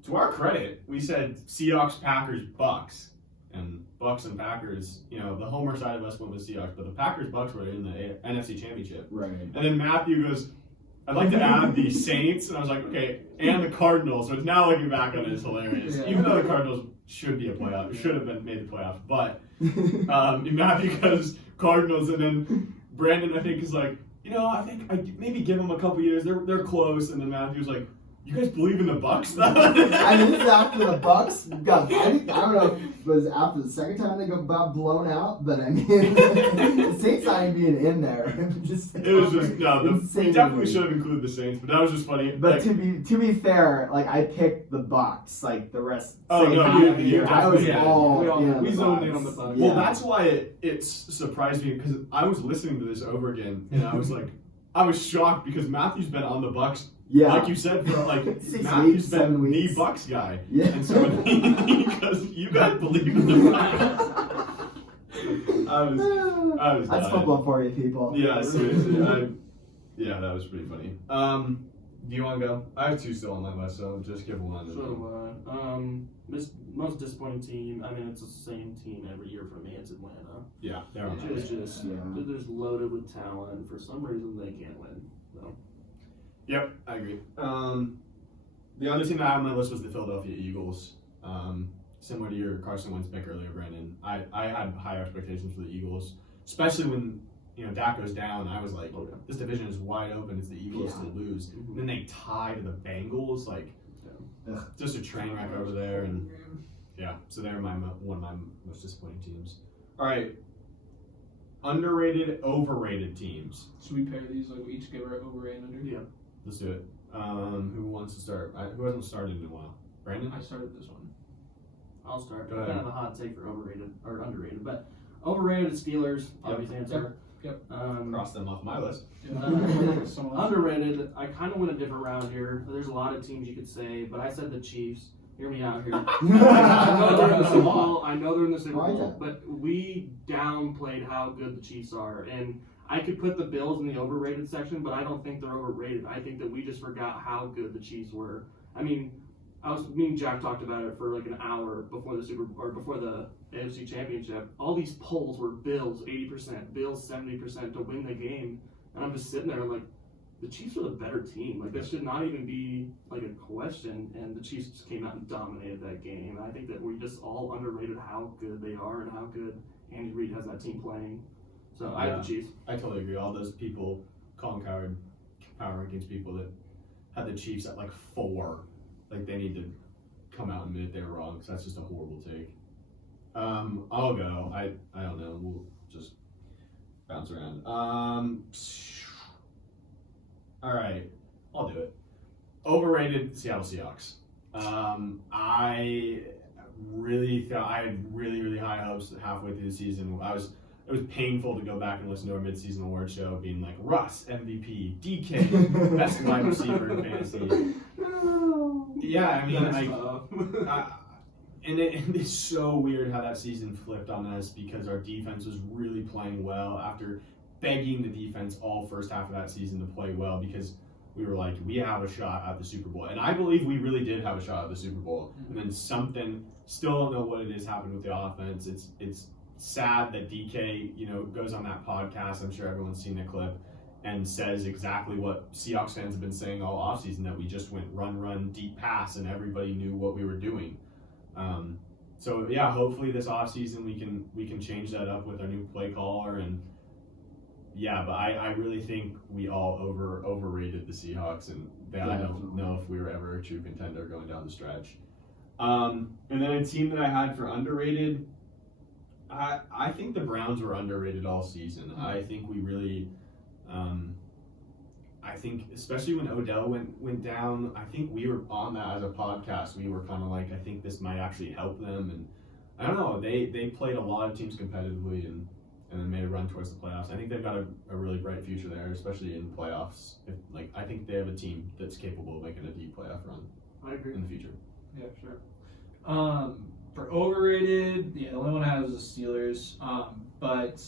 to our credit, we said Seahawks, Packers, Bucks. And Bucks and Packers, the homer side of us went with Seahawks, but the Packers-Bucks were in the NFC Championship. Right. And then Matthew goes, I'd like to add the Saints. And I was like, okay, and the Cardinals, which now looking back on it is hilarious. Yeah. Even though the Cardinals should be a playoff, should have been made the playoffs, but Matthew goes Cardinals, and then Brandon I think is like, I think I maybe give them a couple years. They're close, and then Matthew's like, you guys believe in the Bucks though? I mean, this is after the Bucks got. I don't know if it was after the second time they got blown out, but I mean, the Saints not even being in there. It was just we definitely should have included the Saints, but that was just funny. But to be fair, like I picked the Bucks, like the rest. Oh no, I was all we zoned in on the Bucks. Well, that's why it surprised me because I was listening to this over again, and I was like, I was shocked because Matthew's been on the Bucks. Yeah. Like you said, for like 6 Matthew's weeks, been 7 weeks. the Bucks guy. Yeah. And so because you guys believe in the Bucks. I was That's dying. football for you, people. Yeah, seriously. Yeah, that was pretty funny. Do you want to go? I have two still on my list, so just give one. This most disappointing team. I mean, it's the same team every year for me. It's Atlanta. Yeah, they're on my It's list. just they're just loaded with talent. For some reason, they can't win. So. Yep, I agree. The other team that I had on my list was the Philadelphia Eagles. Similar to your Carson Wentz pick earlier, Brandon. I had high expectations for the Eagles, especially when Dak goes down. I was like, this division is wide open. It's the Eagles to lose. Mm-hmm. And then they tie to the Bengals, just a train wreck over there. And yeah, so they're one of my most disappointing teams. All right, underrated, overrated teams. Should we pair these? Like we each give our overrated and under? Yeah. Let's do it. Who wants to start? Who hasn't started in a while? Brandon? I started this one. I'll start. Go I ahead. kind of a hot take for overrated or underrated, but overrated Steelers. Obvious answer. Yep. Cross them off my list. Underrated. I kind of went a different route here. There's a lot of teams you could say, but I said the Chiefs. Hear me out here. I know they're in the Super Bowl. I know they're in the Super Bowl, but we downplayed how good the Chiefs are, and I could put the Bills in the overrated section, but I don't think they're overrated. I think that we just forgot how good the Chiefs were. I mean, me and Jack talked about it for like an hour before the AFC Championship. All these polls were Bills 80%, Bills 70% to win the game, and I'm just sitting there like, the Chiefs are the better team. Like, that should not even be like a question, and the Chiefs just came out and dominated that game. And I think that we just all underrated how good they are and how good Andy Reid has that team playing. So I have the Chiefs. I totally agree. All those people, Colin Coward, power rankings people that had the Chiefs at like 4, like they need to come out and admit they were wrong because that's just a horrible take. I'll go. I don't know. We'll just bounce around. All right, I'll do it. Overrated Seattle Seahawks. I really thought I had really high hopes halfway through the season. It was painful to go back and listen to our mid-season award show being like, Russ, MVP, DK, best wide receiver in fantasy. Yeah, I mean, and it's so weird how that season flipped on us because our defense was really playing well after begging the defense all first half of that season to play well because we were like, we have a shot at the Super Bowl. And I believe we really did have a shot at the Super Bowl. And then something, still don't know what it is, happened with the offense. It's sad that DK, goes on that podcast. I'm sure everyone's seen the clip and says exactly what Seahawks fans have been saying all offseason, that we just went run, deep pass, and everybody knew what we were doing. So yeah, hopefully this offseason we can change that up with our new play caller and yeah, but I really think we all overrated the Seahawks, and I don't know if we were ever a true contender going down the stretch. And then a team that I had for underrated, I think the Browns were underrated all season. I think we really, I think especially when Odell went down, I think we were on that as a podcast. We were kind of like, I think this might actually help them, and I don't know. They played a lot of teams competitively and then made a run towards the playoffs. I think they've got a really bright future there, especially in playoffs. I think they have a team that's capable of making a deep playoff run. I agree. In the future. Yeah, sure. For overrated, the only one I have is the Steelers. But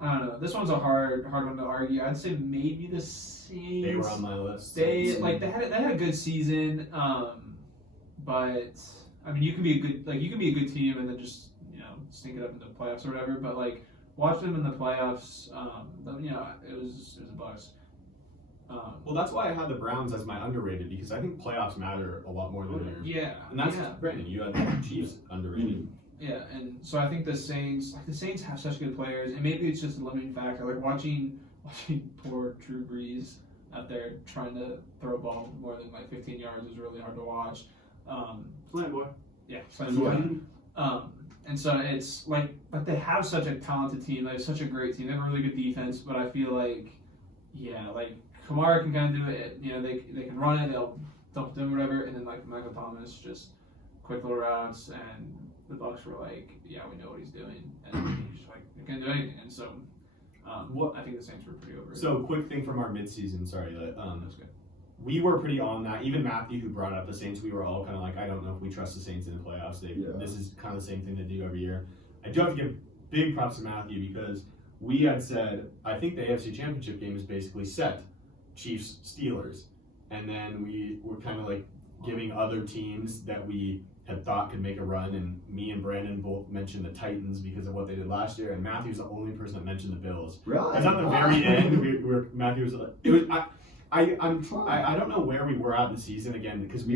I don't know. This one's a hard one to argue. I'd say maybe the Saints. They were on my list. They had a good season. But I mean, you can be a good team and then just stink it up in the playoffs or whatever. But like watching them in the playoffs, it was a Bucks. Well, that's why I had the Browns as my underrated, because I think playoffs matter a lot more than theirs. Yeah, And that's yeah. Brandon. You had the Chiefs underrated. Yeah, and so I think the Saints have such good players, and maybe it's just a limiting factor. Like watching poor Drew Brees out there trying to throw a ball more than like 15 yards was really hard to watch. Slam boy. Yeah, slam boy. And so it's like they have such a talented team. They have such a great team. They have a really good defense, but I feel like, like Kamara can kind of do it. You know, they can run it. They'll do whatever, and then like Michael Thomas just quick little routes, and the Bucs were like, we know what he's doing, and he's just like, they can't do anything. And so, I think the Saints were pretty over. So, quick thing from our midseason. Sorry, That's good. we were pretty on that. Even Matthew, who brought up the Saints, we were all kind of like, I don't know if we trust the Saints in the playoffs. This is kind of the same thing they do every year. I do have to give big props to Matthew, because we had said, I think the AFC Championship game is basically set, Chiefs, Steelers. And then we were kind of like giving other teams that we had thought could make a run, and me and Brandon both mentioned the Titans because of what they did last year, and Matthew's the only person that mentioned the Bills. Really? Because at the very end, Matthew was like, it was, I don't know where we were at the season again, because the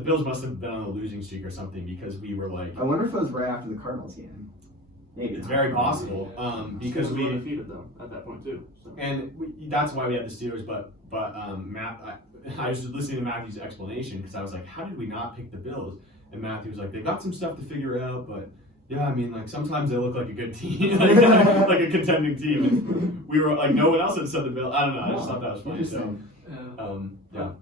Bills must have been on a losing streak or something, because we were like, I wonder if it was right after the Cardinals game. Maybe it's not. very possible, because Steelers were we defeated them at that point too. So. and that's why we had the Steelers. But Matt, I was listening to Matthew's explanation, because I was like, how did we not pick the Bills? And Matthew was like, they got some stuff to figure out, but yeah, I mean, like sometimes they look like a good team, like a contending team. And we were like, no one else had said the Bills. I don't know. I just thought that was funny. So,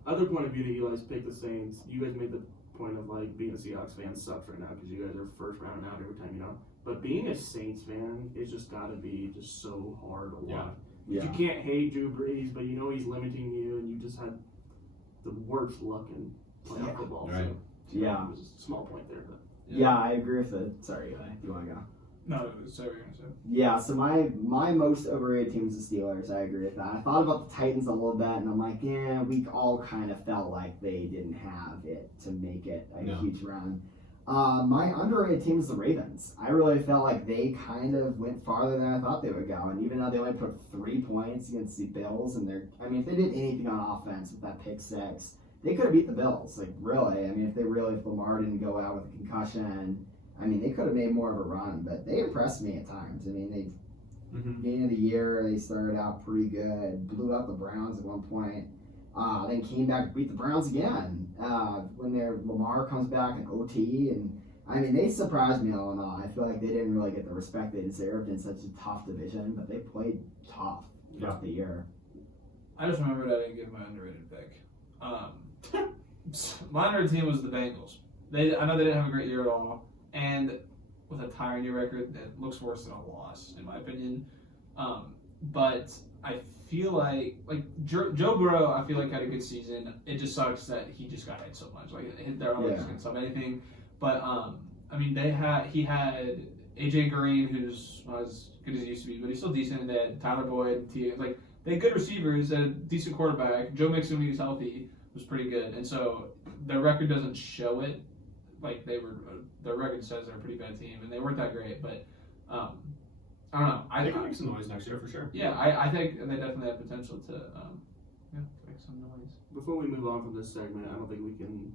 Other point of view that you guys picked the Saints, you guys made the point of like being a Seahawks fan sucks right now because you guys are first round out every time, But being a Saints fan is just got to be just so hard to watch. Yeah. You can't hate Drew Brees, but he's limiting you, and you just had the worst luck in playoff football. Right. So, Yeah. it was a small point there, but. Yeah, I agree with it. Sorry, Eli, do you want to go? No, so you're gonna say. Yeah, so my most overrated team is the Steelers. I agree with that. I thought about the Titans a little bit, and I'm like, we all kind of felt like they didn't have it to make it a huge run. My underrated team is the Ravens. I really felt like they kind of went farther than I thought they would go, and even though they only put 3 points against the Bills, and if they did anything on offense with that pick six, they could have beat the Bills. Like, really. I mean, if Lamar didn't go out with a concussion, they could have made more of a run, but they impressed me at times. Beginning of the year, they started out pretty good, blew out the Browns at one point, then came back to beat the Browns again when Lamar comes back in OT. And they surprised me all in all. I feel like they didn't really get the respect they deserved in such a tough division, but they played tough throughout the year. I just remembered I didn't give my underrated pick. My underrated team was the Bengals. I know they didn't have a great year at all. And with a tyranny record, that looks worse than a loss, in my opinion. But I feel like Joe Burrow, I feel like had a good season. It just sucks that he just got hit so much. They're always going to stop anything. But he had AJ Green, who's not as good as he used to be, but he's still decent. And they had Tyler Boyd, they had good receivers, they had a decent quarterback. Joe Mixon, when he was healthy, was pretty good. And so their record doesn't show it. Their record says they're a pretty bad team, and they weren't that great. But I don't know. They can make some noise next year for sure. Yeah, I think they definitely have potential to make some noise. Before we move on from this segment, I don't think we can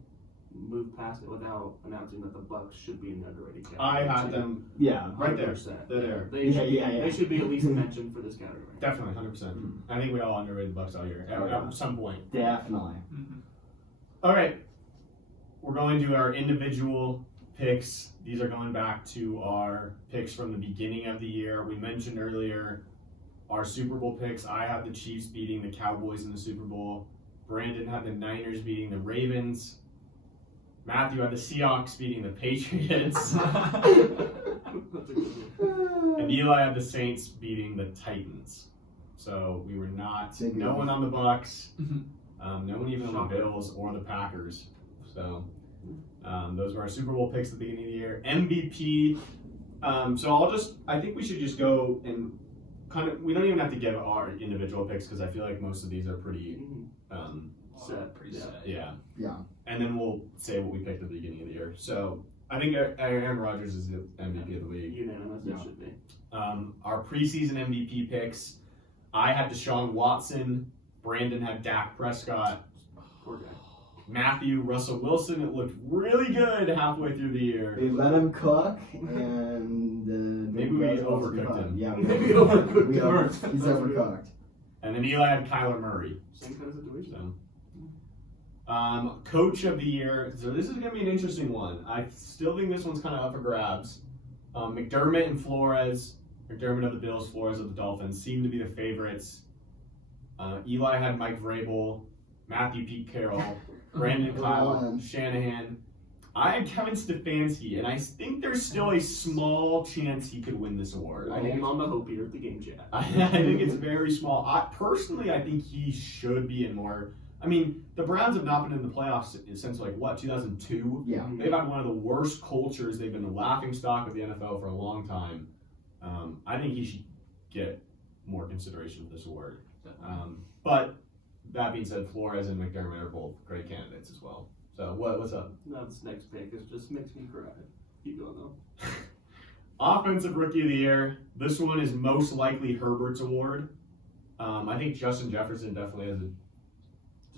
move past it without announcing that the Bucs should be in the underrated category. I had them right there. 100%. They're there. They should be at least mentioned for this category. Definitely, 100%. I think we all underrated the Bucs all year at some point. Definitely. Mm-hmm. All right, we're going to our individual picks. These are going back to our picks from the beginning of the year. We mentioned earlier our Super Bowl picks. I had the Chiefs beating the Cowboys in the Super Bowl. Brandon had the Niners beating the Ravens. Matthew had the Seahawks beating the Patriots. And Eli had the Saints beating the Titans. So we were no one on the Bucs, no one even on the Bills or the Packers. So those were our Super Bowl picks at the beginning of the year. MVP. I think we should just go and we don't even have to give our individual picks because I feel like most of these are pretty set. Yeah. Yeah. And then we'll say what we picked at the beginning of the year. So I think Aaron Rodgers is the MVP of the league. Unanimous, it should be. Our preseason MVP picks. I had Deshaun Watson. Brandon had Dak Prescott. Poor guy. Matthew, Russell Wilson. It looked really good halfway through the year. We let him cook, and Maybe we overcooked him. Yeah, Maybe overcooked we him. he's overcooked. And then Eli had Kyler Murray. Same kind of situation. So, coach of the year. So this is going to be an interesting one. I still think this one's kind of up for grabs. McDermott and Flores. McDermott of the Bills, Flores of the Dolphins seem to be the favorites. Eli had Mike Vrabel, Matthew Pete Carroll, Brandon Kyle, Shanahan. I had Kevin Stefanski, and I think there's still a small chance he could win this award. I think on the hope here at the game chat. I think it's very small. Personally, I think he should be in more. I mean, the Browns have not been in the playoffs since, 2002? Yeah. They've had one of the worst cultures. They've been the laughingstock of the NFL for a long time. I think he should get more consideration for this award. But that being said, Flores and McDermott are both great candidates as well. So what's up? No, this next pick just makes me cry. Keep going though. Offensive Rookie of the Year. This one is most likely Herbert's award. I think Justin Jefferson definitely has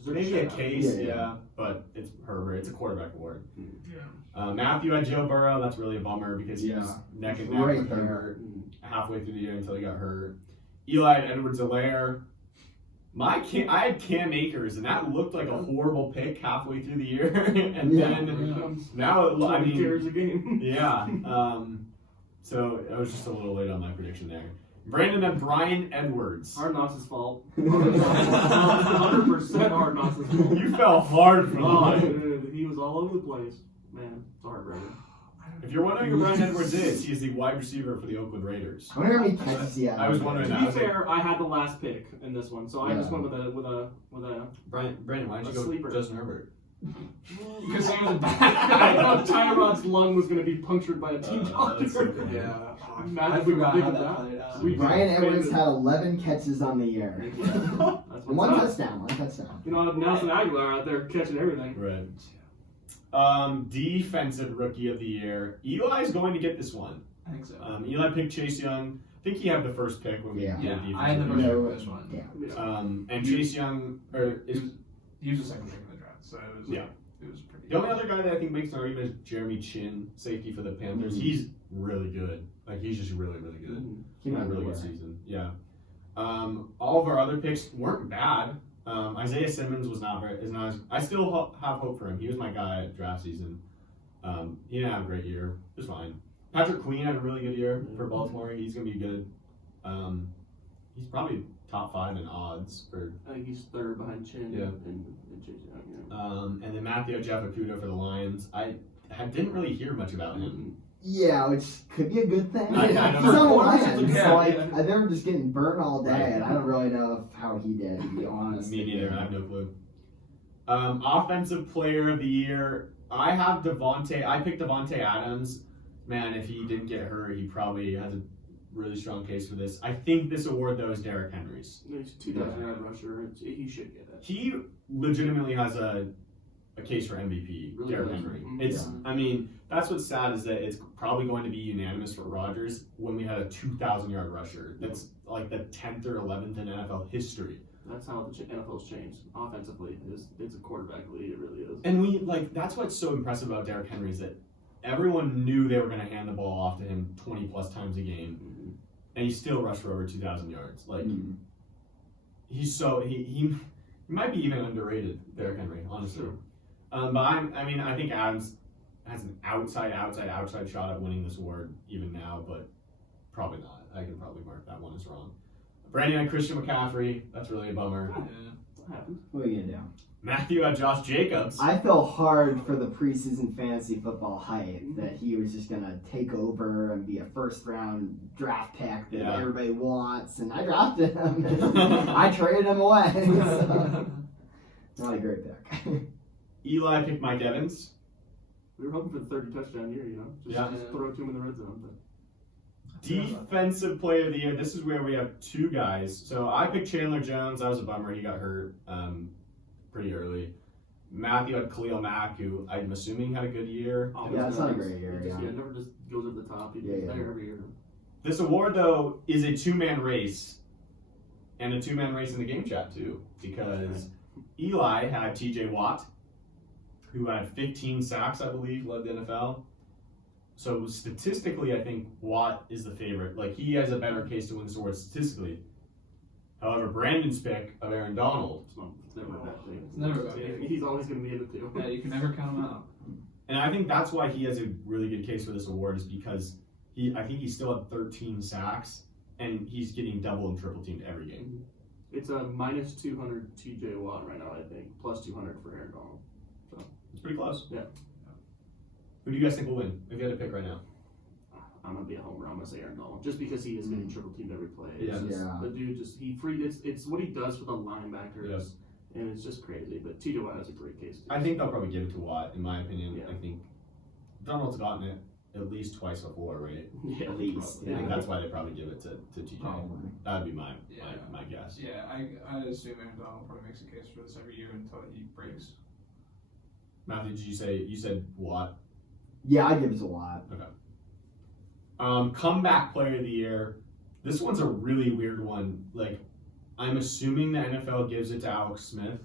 maybe a case, yeah, but it's Herbert. It's a quarterback award. Yeah. Matthew had Joe Burrow. That's really a bummer because he was neck and neck with Herbert halfway through the year until he got hurt. Eli had Edwards-Helaire. I had Cam Akers, and that looked like a horrible pick halfway through the year. And then now, I mean, cares a game. yeah. So I was just a little late on my prediction there. Brandon and Brian Edwards. Hard Knocks' fault. 100% Hard Knocks' fault. You fell hard for Oh, that. dude, he was all over the place. Man, it's a heartbreaker. If you're wondering who Brian Edwards is, he is the wide receiver for the Oakland Raiders. I wonder how many catches he had. I was wondering To that. be I was like, fair, I had the last pick in this one, so I just went with a Brandon, why don't A you go sleeper. Justin Herbert? Because he was a I thought Tyrod's lung was going to be punctured by a team that's doctor. so good. Yeah. Mad I if we forgot were how thinking that that. played out. We- Brian Edwards had 11 catches on the year. That's And what's one up. touchdown. You know, Nelson Aguilar out there catching everything. Right. Defensive Rookie of the Year. Eli's going to get this one. I think so. Eli picked Chase Young. I think he had the first pick when we Yeah. did Yeah, I had the defensive first rookie. pick for this one. Yeah. And Chase Young, He was the second pick in the draft, so it was Yeah. it was pretty. the only other guy that I think makes an argument is Jeremy Chin, safety for the Panthers. Mhm. He's really good. He's just really, really good. He Had might a really be good worth it. season. Yeah. All of our other picks weren't bad. Isaiah Simmons was not very. Is not. As, I still have hope for him. He was my guy at draft season. He didn't have a great year. It was fine. Patrick Queen had a really good year for Baltimore. He's gonna be good. He's probably top 5 in odds for. I think he's third behind Chin Yeah. and Chase Young. Yeah. And then Matthew Jeff Okuda for the Lions. I didn't really hear much about him. Yeah, which could be a good thing. I He's don't on the know. Lions. Yeah, Like, yeah. they were just getting burnt all day, Right. and I don't really know how he did, to be honest. Me neither. I have no clue. Offensive Player of the Year. I have Devontae. I picked Devontae Adams. Man, if he didn't get hurt, he probably has a really strong case for this. I think this award though is Derrick Henry's. He's 2,000 yard rusher. He should get it. He legitimately has a case for MVP. Really Derrick does. Henry. Mhm. It's. I mean, that's what's sad is that it's probably going to be unanimous for Rodgers when we had a 2,000-yard rusher. That's like the 10th or 11th in NFL history. That's how the NFL's changed. Offensively, it's a quarterback league. It really is. And that's what's so impressive about Derrick Henry is that everyone knew they were going to hand the ball off to him 20 plus times a game, and he still rushed for over 2,000 yards. Like he's so he might be even underrated, Derrick Henry, honestly. Sure. But I think Adams has an outside shot at winning this award even now, but probably not. I can probably mark that one as wrong. Brandon and Christian McCaffrey, that's really a bummer. What happened? What are you gonna do? Matthew had Josh Jacobs. I feel hard for the preseason fantasy football hype that he was just gonna take over and be a first round draft pick that Yeah. everybody wants, and I drafted him. And I traded him away. So. Not a great pick. Eli picked Mike Evans. We were hoping for the 30 touchdown year, Just throw it to him in the red zone. But Defensive Player of the Year. This is where we have two guys. So I picked Chandler Jones. That was a bummer. He got hurt pretty early. Matthew had Khalil Mack, who I'm assuming had a good year. Yeah, it's not a great year, He just, yeah. never just goes over the top. He's Yeah. there every year. This award, though, is a two-man race. and a two-man race in the game chat too, because Eli had T.J. Watt, who had 15 sacks, I believe, led the NFL. So statistically, I think Watt is the favorite. Like, he has a better case to win this award statistically. However, Brandon's pick of Aaron Donald. It's never a bad thing. It's never a bad thing. He's always going to be in the two. Yeah, you can never count him out. And I think that's why he has a really good case for this award, is because I think he still had 13 sacks, and he's getting double and triple teamed every game. It's a minus 200 TJ Watt right now, I think, plus 200 for Aaron Donald. So It's pretty close. Yeah. Who do you guys think will win, if you had to pick right now? I'm gonna be a homer. I'm gonna say Aaron Donald, just because he is getting triple teamed every play. Yeah. It's just, Yeah. The dude it's what he does for the linebackers, and it's just crazy. But TJ Watt has a great case. I think they'll probably give it to Watt, in my opinion. Yeah. I think Donald's gotten it at least twice before, right? Yeah, At least, I think yeah. that's why they probably give it to TJ. Probably. That'd be my Yeah. guess. Yeah, I assume Aaron Donald probably makes a case for this every year until he breaks. Matthew, did you said Watt? Yeah, I give it a lot. Comeback player of the year. This one's a really weird one. Like, I'm assuming the NFL gives it to Alex Smith.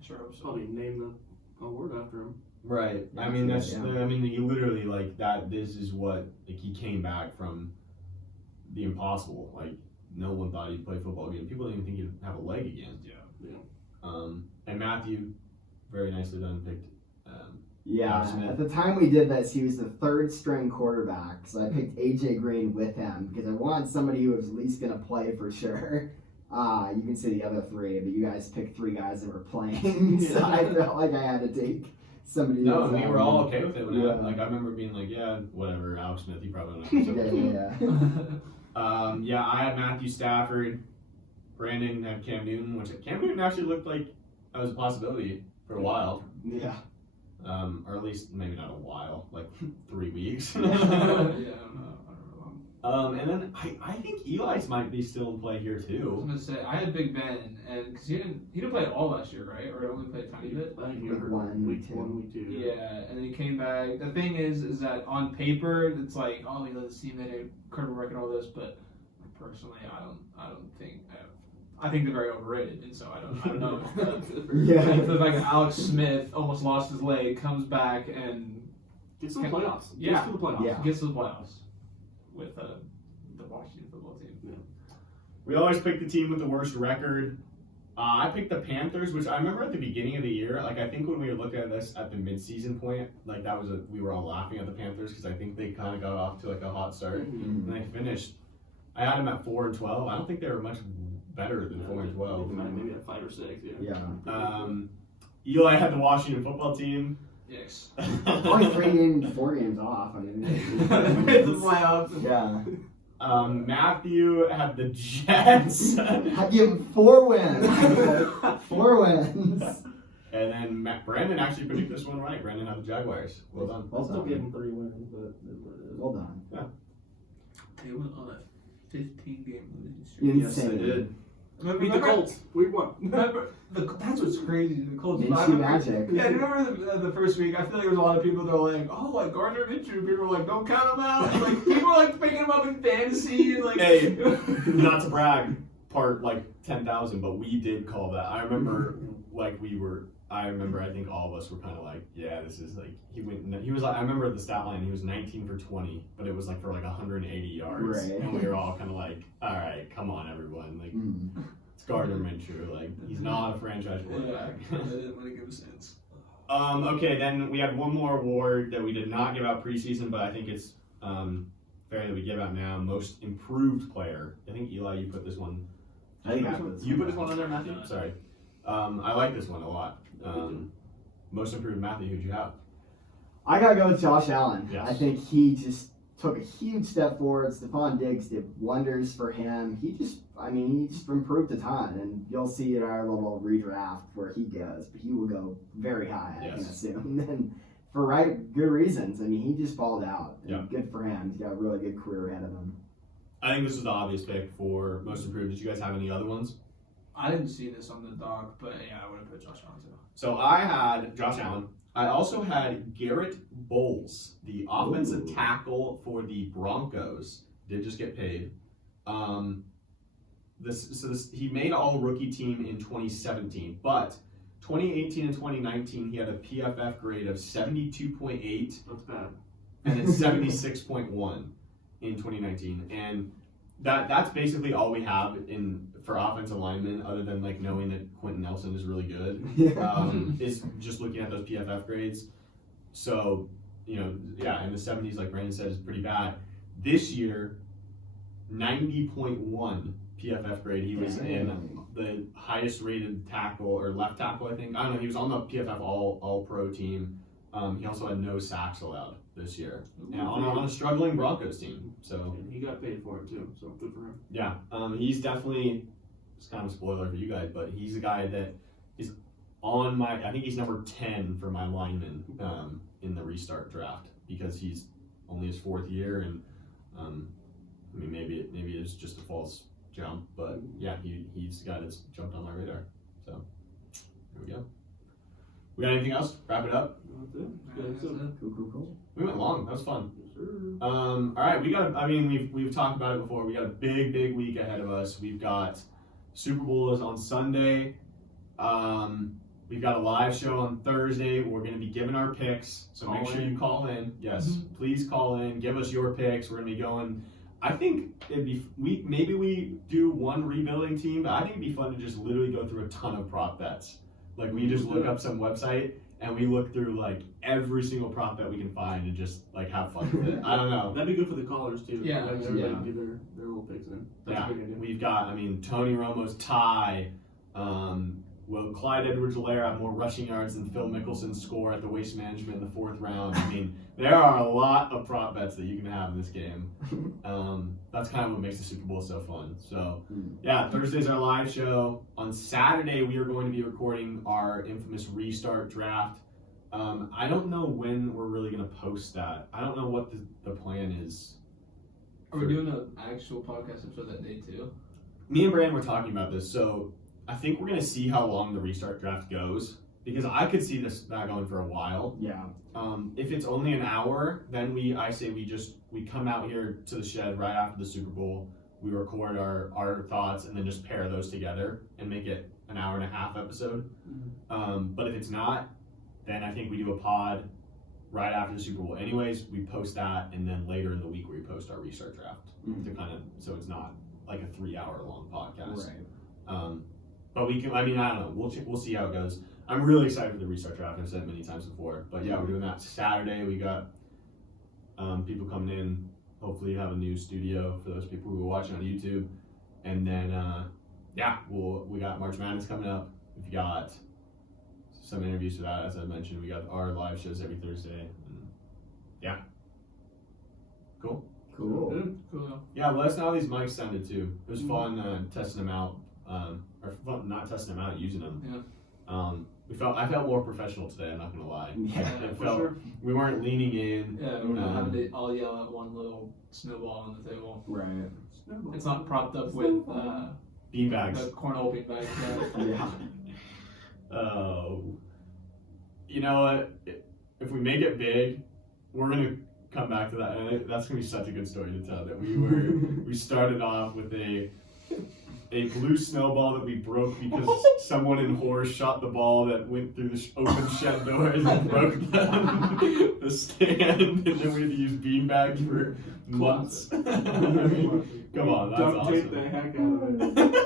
Sure hope so. Probably name the award after him. Right. Yeah, I mean, that's. yeah. I mean, you literally like that. This is what he came back from the impossible. Like, no one thought he'd play football again. People didn't even think he'd have a leg again. Yeah. And Matthew, very nicely done, picked. Yeah, Alex Smith. at the time we did this, he was the third string quarterback, so I picked AJ Green with him because I wanted somebody who was at least going to play for sure. You can see the other three, but you guys picked three guys that were playing, so I felt like I had to take somebody. No, who was, we were all okay with it. When yeah. I remember being like, yeah, whatever, Alex Smith, he probably won't. Yeah. I had Matthew Stafford. Brandon had Cam Newton, which Cam Newton actually looked like that was a possibility for a while. Yeah. Or at least maybe not a while, like 3 weeks. Yeah, I don't know. And then I think Eli's might be still in play here I was too. gonna say I had Big Ben, and because he didn't play all last year, right? Or only played a tiny bit. I think he Week hurt one, week two. 1, week 2. Yeah, and then he came back. The thing is that on paper, it's like, oh, he led the team, they had a incredible record, all this, but personally, I don't think. I think they're very overrated, and so I don't know. Yeah. The fact that Alex Smith almost lost his leg, comes back and Gets to the playoffs. Yeah. Gets to the playoffs. Yeah. gets to the playoffs with the Washington football team. We always pick the team with the worst record. I picked the Panthers, which I remember at the beginning of the year. Like, I think when we were looking at this at the midseason point, like we were all laughing at the Panthers because I think they kind of got off to like a hot start Mm-hmm. and they finished. I had them at 4-12. I don't think they were much better than 4-12. Maybe at 5 or 6. Yeah. Yeah. Eli had the Washington football team. Yes. Only 4 games off. I mean, With the playoffs. yeah. Matthew had the Jets. I give him 4 wins. 4 wins. And then Brandon actually predicted this one right. Brandon had the Jaguars. Well done. I'll still give him 3 wins, but it's what it is. Well done. They went on a 15-game losing streak. Insane. Beat the Colts. Week 1. Remember, that's what's crazy. The Colts. Minshew magic. Yeah, remember the first week? I feel like there was a lot of people that were like, "Oh, like Gardner Minshew." People were like, "Don't count him out." And, like people were like picking him up in fantasy and like. Hey, not to brag, part like 10,000, but we did call that. I remember, I think all of us were kind of like, yeah, this is like he was like, I remember the stat line, he was 19 for 20, but it was like for like 180 yards, Right. and we were all kind of like, all right, come on, everyone, like it's Gardner Minshew, like he's not a franchise quarterback. I didn't want to give a sense. Okay, then we had one more award that we did not give out preseason, but I think it's fair that we give out now. Most improved player. I think Eli, you put this one. I think I put this You one put this one on there, Matthew? Sorry. I like this one a lot. Most improved, Matthew, who'd you have? I gotta go with Josh Allen. Yes. I think he just took a huge step forward. Stephon Diggs did wonders for him. He just improved a ton, and you'll see in our little redraft where he goes, but he will go very high, I can Yes. assume, and for good reasons. I mean, he just balled out. And Yeah. Good for him. He's got a really good career ahead of him. I think this was the obvious pick for most improved. Did you guys have any other ones? I didn't see this on the doc, but yeah, I would have put Josh Allen too. So I had Josh Allen. I also had Garrett Bowles, the offensive tackle for the Broncos. Did just get paid. he made all rookie team in 2017, but 2018 and 2019 he had a PFF grade of 72.8. That's bad. And then 76.1 in 2019, and that's basically all we have for offensive linemen, other than like knowing that Quentin Nelson is really good. Is just looking at those PFF grades. So in the 70s, like Brandon said, is pretty bad. This year, 90.1 PFF grade. He was in the highest rated tackle or left tackle, I think. I don't know. He was on the PFF All Pro team. He also had no sacks allowed this year, and on a struggling Broncos team. So he got paid for it too, so good for him. Yeah, he's definitely, it's kind of a spoiler for you guys, but he's a guy that is on I think he's number 10 for my lineman in the restart draft, because he's only his 4th year, and maybe it's just a false jump, but yeah, he's the guy that's jumped on my radar. So there we go. We got anything else? Wrap it up. That's it. Cool. We went long. That was fun. Yes, sir. All right, we've talked about it before. We got a big week ahead of us. We've got Super Bowl is on Sunday. We've got a live show on Thursday. We're going to be giving our picks, so make sure you call in. Yes, please call in. Give us your picks. We're going to be going. I think maybe we do one rebuilding team, but I think it'd be fun to just literally go through a ton of prop bets. Like we just look up some website and we look through like every single prop that we can find and just like have fun with it. I don't know. That'd be good for the callers too. Yeah, Like, everybody can do their little picks in. That's a good idea. We've got, Tony Romo's tie. Will Clyde Edwards-Helaire have more rushing yards than Phil Mickelson's score at the Waste Management in the 4th round? There are a lot of prop bets that you can have in this game. That's kind of what makes the Super Bowl so fun. So, yeah, Thursday's our live show. On Saturday, we are going to be recording our infamous restart draft. I don't know when we're really going to post that. I don't know what the plan is. Are we doing an actual podcast episode that day too? Me and Brandon were talking about this, so I think we're going to see how long the restart draft goes, because I could see that going for a while. Yeah. If it's only an hour, then I say we come out here to the shed right after the Super Bowl, we record our thoughts, and then just pair those together and make it an hour and a half episode. But if it's not, then I think we do a pod right after the Super Bowl. Anyways, we post that, and then later in the week we post our restart draft to kind of, so it's not like a 3-hour long podcast. Right. But we can, I don't know. We'll see how it goes. I'm really excited for the restart draft. I've said it many times before. But yeah, we're doing that Saturday. We got people coming in. Hopefully you have a new studio for those people who are watching on YouTube. And then, we got March Madness coming up. We've got some interviews for that. As I mentioned, we got our live shows every Thursday. And yeah. Cool. Cool. Yeah, let us know how these mics sounded too. It was fun testing them out. Or fun not testing them out, using them. Yeah. I felt more professional today. I'm not gonna lie. Yeah, it felt we weren't leaning in. Yeah, we're not having to all yell at one little snowball on the table. Right. It's not propped up with beanbags. the cornhole beanbags. Yeah. Oh. You know what? If we make it big, we're gonna come back to that, and that's gonna be such a good story to tell. That we started off with a blue snowball that we broke because someone in horror shot the ball that went through the open shed doors and broke the stand, and then we had to use beanbags for months. Come on, that's Duct tape awesome. the heck out of it.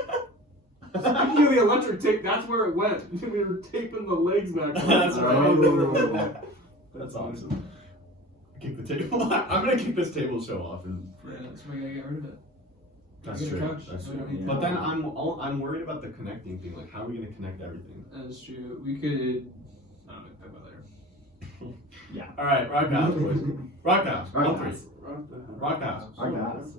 Speaking of the electric tape, that's where it went. We were taping the legs back. That's right. Oh. That's awesome. Kick the table. I'm gonna kick this table show off, and That's why we gotta get rid of it. that's Get a true. couch. That's We true. don't need But that. then I'm worried about the connecting thing. Like, how are we gonna connect everything? That's true. We could. I don't know. Talk about it later. All right, rock the house, boys. Rock the house. Rock On the three. house. Rock the house. Rock the house.